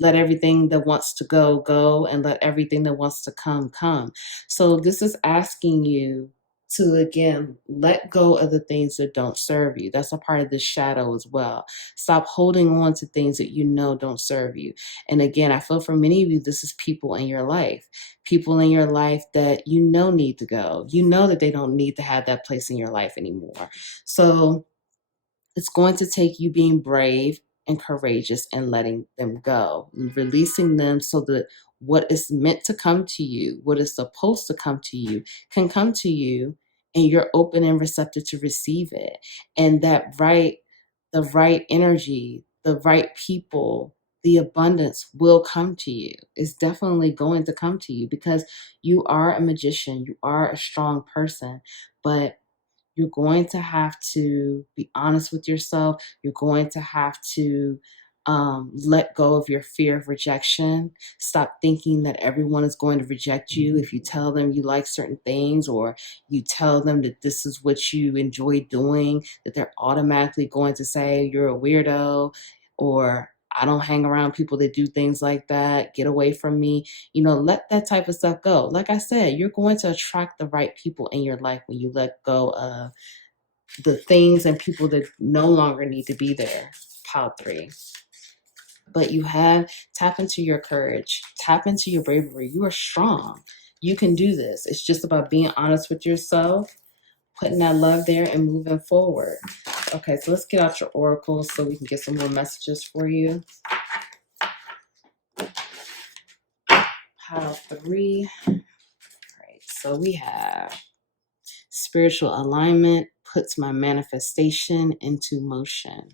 let everything that wants to go, and let everything that wants to come. So this is asking you to, again, let go of the things that don't serve you. That's a part of the shadow as well. Stop holding on to things that don't serve you. And again, I feel for many of you, this is people in your life that need to go. That they don't need to have that place in your life anymore. So it's going to take you being brave and courageous and letting them go, and releasing them so that what is meant to come to you, what is supposed to come to you, can come to you, and you're open and receptive to receive it. And the right energy, the right people, the abundance will come to you. It's definitely going to come to you because you are a magician, you are a strong person, but you're going to have to be honest with yourself. You're going to have to let go of your fear of rejection. Stop thinking that everyone is going to reject you if you tell them you like certain things, or you tell them that this is what you enjoy doing, that they're automatically going to say you're a weirdo, or I don't hang around people that do things like that. Get away from me. Let that type of stuff go. Like I said, you're going to attract the right people in your life when you let go of the things and people that no longer need to be there. Pile 3. But tap into your courage, tap into your bravery. You are strong. You can do this. It's just about being honest with yourself, putting that love there, and moving forward. Okay, so let's get out your oracles so we can get some more messages for you. Pile 3. All right, so we have spiritual alignment puts my manifestation into motion.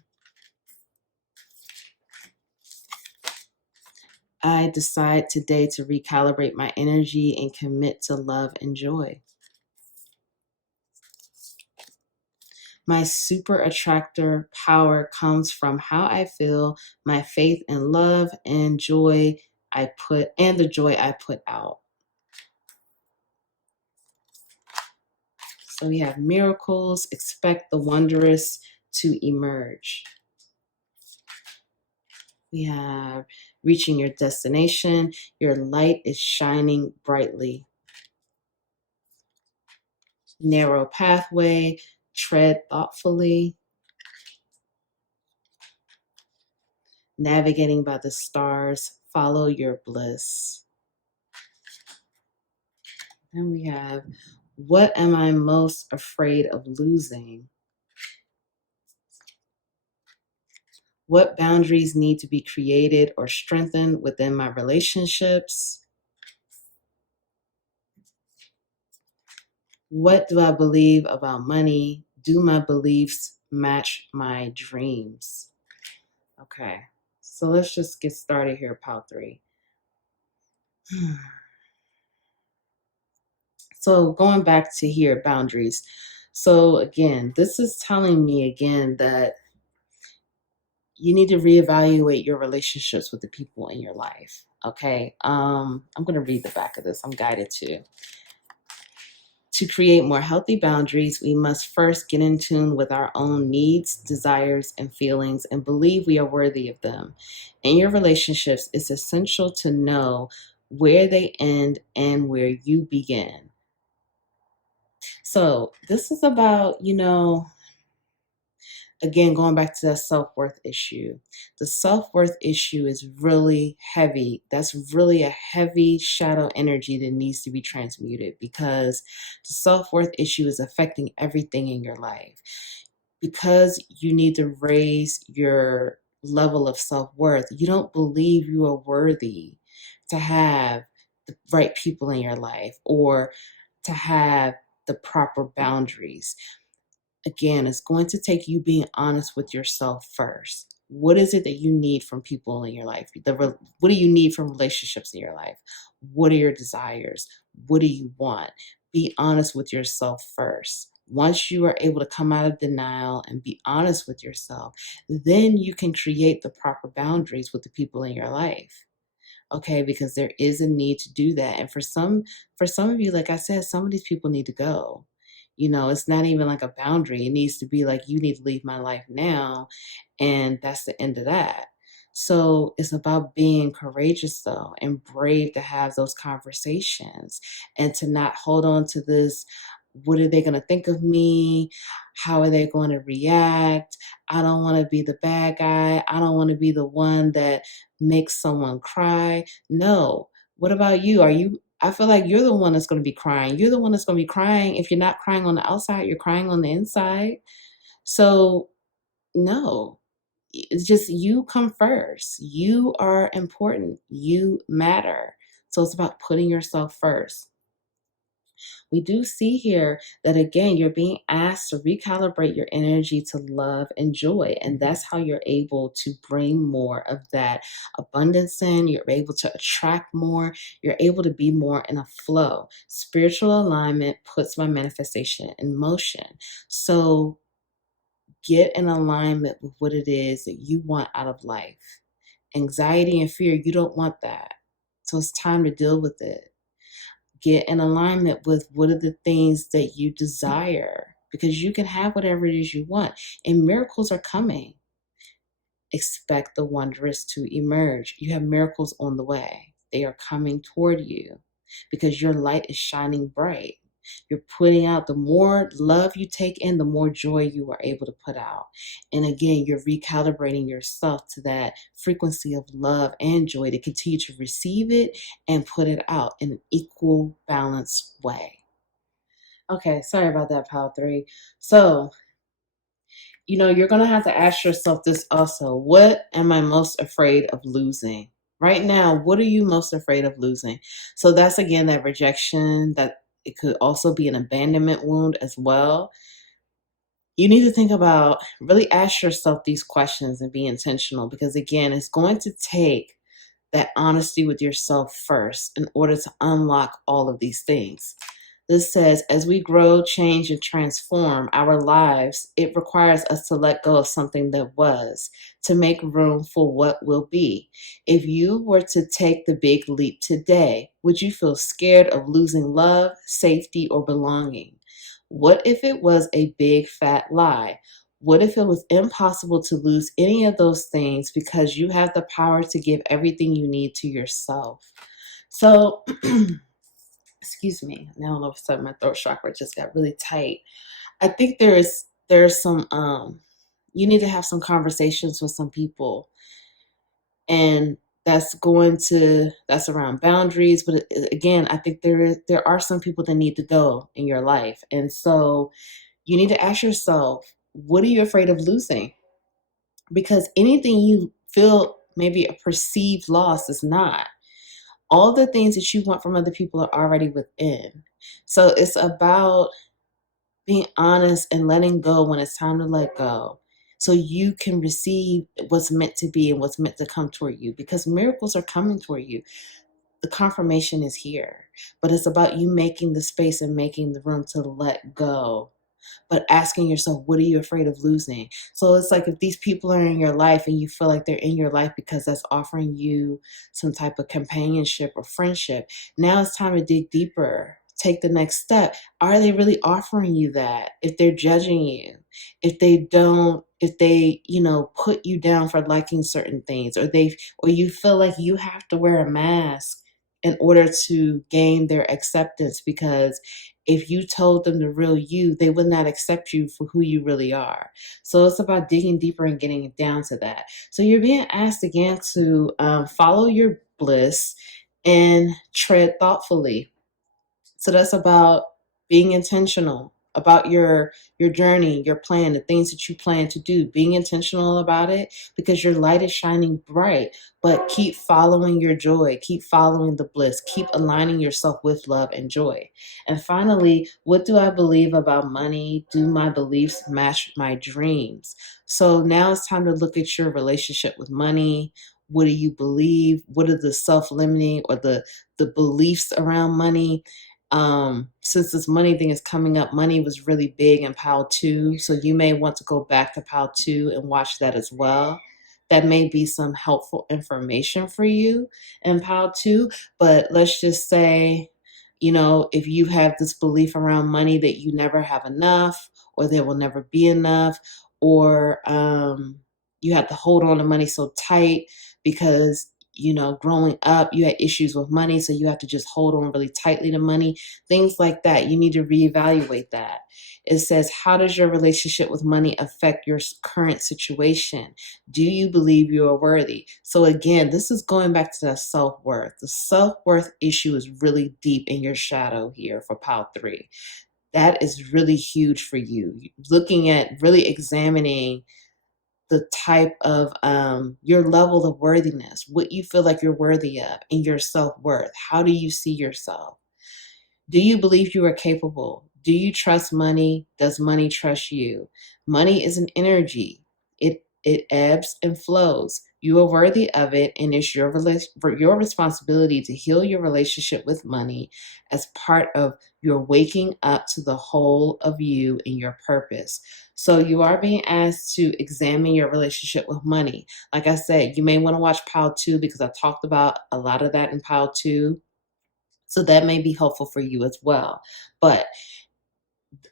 I decide today to recalibrate my energy and commit to love and joy. My super attractor power comes from how I feel, my faith and love and joy the joy I put out. So we have miracles, expect the wondrous to emerge. We have reaching your destination. Your light is shining brightly. Narrow pathway. Tread thoughtfully. Navigating by the stars. Follow your bliss. Then we have, what am I most afraid of losing? What boundaries need to be created or strengthened within my relationships? What do I believe about money? Do my beliefs match my dreams? Okay, so let's just get started here, pile 3. So going back to here, boundaries. So again, this is telling me again that you need to reevaluate your relationships with the people in your life. Okay, I'm going to read the back of this. I'm guided to. To create more healthy boundaries, we must first get in tune with our own needs, desires, and feelings and believe we are worthy of them. In your relationships, it's essential to know where they end and where you begin. So this is about, again, going back to that self-worth issue. The self-worth issue is really heavy. That's really a heavy shadow energy that needs to be transmuted, because the self-worth issue is affecting everything in your life. Because you need to raise your level of self-worth. You don't believe you are worthy to have the right people in your life or to have the proper boundaries. Again, it's going to take you being honest with yourself first. What is it that you need from people in your life? What do you need from relationships in your life? What are your desires? What do you want? Be honest with yourself first. Once you are able to come out of denial and be honest with yourself, then you can create the proper boundaries with the people in your life. Okay, because there is a need to do that. And for some of you, like I said, some of these people need to go. It's not even like a boundary. It needs to be like, you need to leave my life now. And that's the end of that. So it's about being courageous, though, and brave to have those conversations and to not hold on to this. What are they going to think of me? How are they going to react? I don't want to be the bad guy. I don't want to be the one that makes someone cry. No. What about you? I feel like you're the one that's going to be crying. You're the one that's going to be crying. If you're not crying on the outside, you're crying on the inside. So no, it's just, you come first. You are important. You matter. So it's about putting yourself first. We do see here that, again, you're being asked to recalibrate your energy to love and joy. And that's how you're able to bring more of that abundance in. You're able to attract more. You're able to be more in a flow. Spiritual alignment puts my manifestation in motion. So get in alignment with what it is that you want out of life. Anxiety and fear, you don't want that. So it's time to deal with it. Get in alignment with what are the things that you desire, because you can have whatever it is you want, and miracles are coming. Expect the wondrous to emerge. You have miracles on the way. They are coming toward you because your light is shining bright. You're putting out, the more love you take in, the more joy you are able to put out. And again, you're recalibrating yourself to that frequency of love and joy to continue to receive it and put it out in an equal, balanced way. Okay, sorry about that, pile 3. So, you're going to have to ask yourself this also. What am I most afraid of losing? Right now, what are you most afraid of losing? So that's, again, that rejection, that it could also be an abandonment wound as well. You need to think about, really ask yourself these questions and be intentional, because, again, it's going to take that honesty with yourself first in order to unlock all of these things. This says, as we grow, change, and transform our lives, it requires us to let go of something that was, to make room for what will be. If you were to take the big leap today, would you feel scared of losing love, safety, or belonging? What if it was a big fat lie? What if it was impossible to lose any of those things because you have the power to give everything you need to yourself? So, excuse me. Now all of a sudden my throat chakra just got really tight. I think there's some you need to have some conversations with some people, and that's around boundaries. But again, I think there are some people that need to go in your life, and so you need to ask yourself, what are you afraid of losing? Because anything you feel maybe a perceived loss is not. All the things that you want from other people are already within. So it's about being honest and letting go when it's time to let go, so you can receive what's meant to be and what's meant to come toward you, because miracles are coming toward you. The confirmation is here, but it's about you making the space and making the room to let go, but asking yourself, what are you afraid of losing? So it's like, if these people are in your life and you feel like they're in your life because that's offering you some type of companionship or friendship, now it's time to dig deeper. Take the next step. Are they really offering you that? If they're judging you, if they, put you down for liking certain things, or you feel like you have to wear a mask in order to gain their acceptance, because if you told them the real you, they would not accept you for who you really are. So it's about digging deeper and getting down to that. So you're being asked again to follow your bliss and tread thoughtfully. So that's about being intentional about your journey, your plan, the things that you plan to do, being intentional about it, because your light is shining bright. But keep following your joy, keep following the bliss, keep aligning yourself with love and joy. And finally, what do I believe about money? Do my beliefs match my dreams? So now it's time to look at your relationship with money. What do you believe? What are the self-limiting or the beliefs around money? Since this money thing is coming up, money was really big in Pile 2. So you may want to go back to Pile 2 and watch that as well. That may be some helpful information for you in Pile 2. But let's just say, if you have this belief around money that you never have enough, or there will never be enough, or you have to hold on to money so tight because growing up, you had issues with money, so you have to just hold on really tightly to money, things like that. You need to reevaluate that. It says, how does your relationship with money affect your current situation? Do you believe you are worthy? So again, this is going back to that self-worth. The self-worth issue is really deep in your shadow here for Pile 3. That is really huge for you. Looking at really examining the type of your level of worthiness, what you feel like you're worthy of, and your self-worth. How do you see yourself? Do you believe you are capable? Do you trust money? Does money trust you? Money is an energy. It ebbs and flows. You are worthy of it, and it's your responsibility to heal your relationship with money as part of your waking up to the whole of you and your purpose. So you are being asked to examine your relationship with money. Like I said, you may want to watch Pile 2 because I talked about a lot of that in Pile 2. So that may be helpful for you as well. But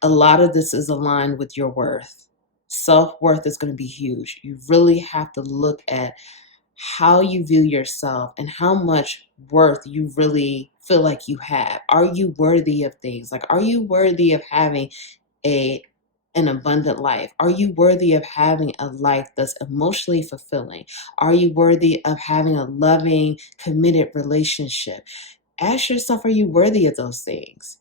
a lot of this is aligned with your worth. Self-worth is going to be huge. You really have to look at how you view yourself and how much worth you really feel like you have. Are you worthy of things? Like, are you worthy of having an abundant life? Are you worthy of having a life that's emotionally fulfilling? Are you worthy of having a loving, committed relationship? Ask yourself, are you worthy of those things?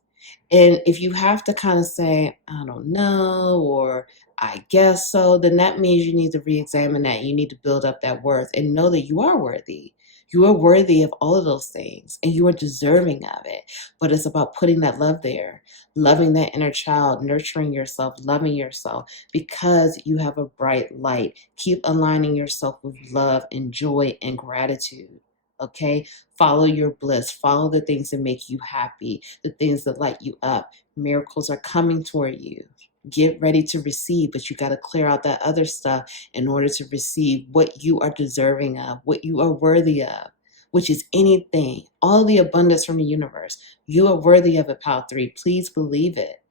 And if you have to kind of say, I don't know, or I guess so, then that means you need to re-examine that. You need to build up that worth and know that you are worthy. You are worthy of all of those things and you are deserving of it. But it's about putting that love there, loving that inner child, nurturing yourself, loving yourself, because you have a bright light. Keep aligning yourself with love and joy and gratitude. Okay? Follow your bliss. Follow the things that make you happy, the things that light you up. Miracles are coming toward you. Get ready to receive, but you got to clear out that other stuff in order to receive what you are deserving of, what you are worthy of, which is anything, all the abundance from the universe. You are worthy of it, Pile 3. Please believe it.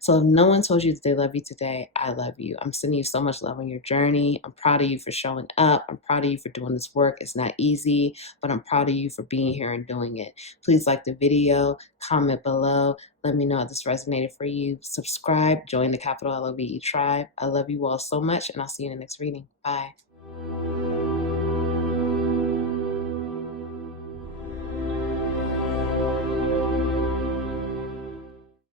So if no one told you that they love you today, I love you. I'm sending you so much love on your journey. I'm proud of you for showing up. I'm proud of you for doing this work. It's not easy, but I'm proud of you for being here and doing it. Please like the video, comment below. Let me know if this resonated for you. Subscribe, join the capital LOVE tribe. I love you all so much, and I'll see you in the next reading. Bye.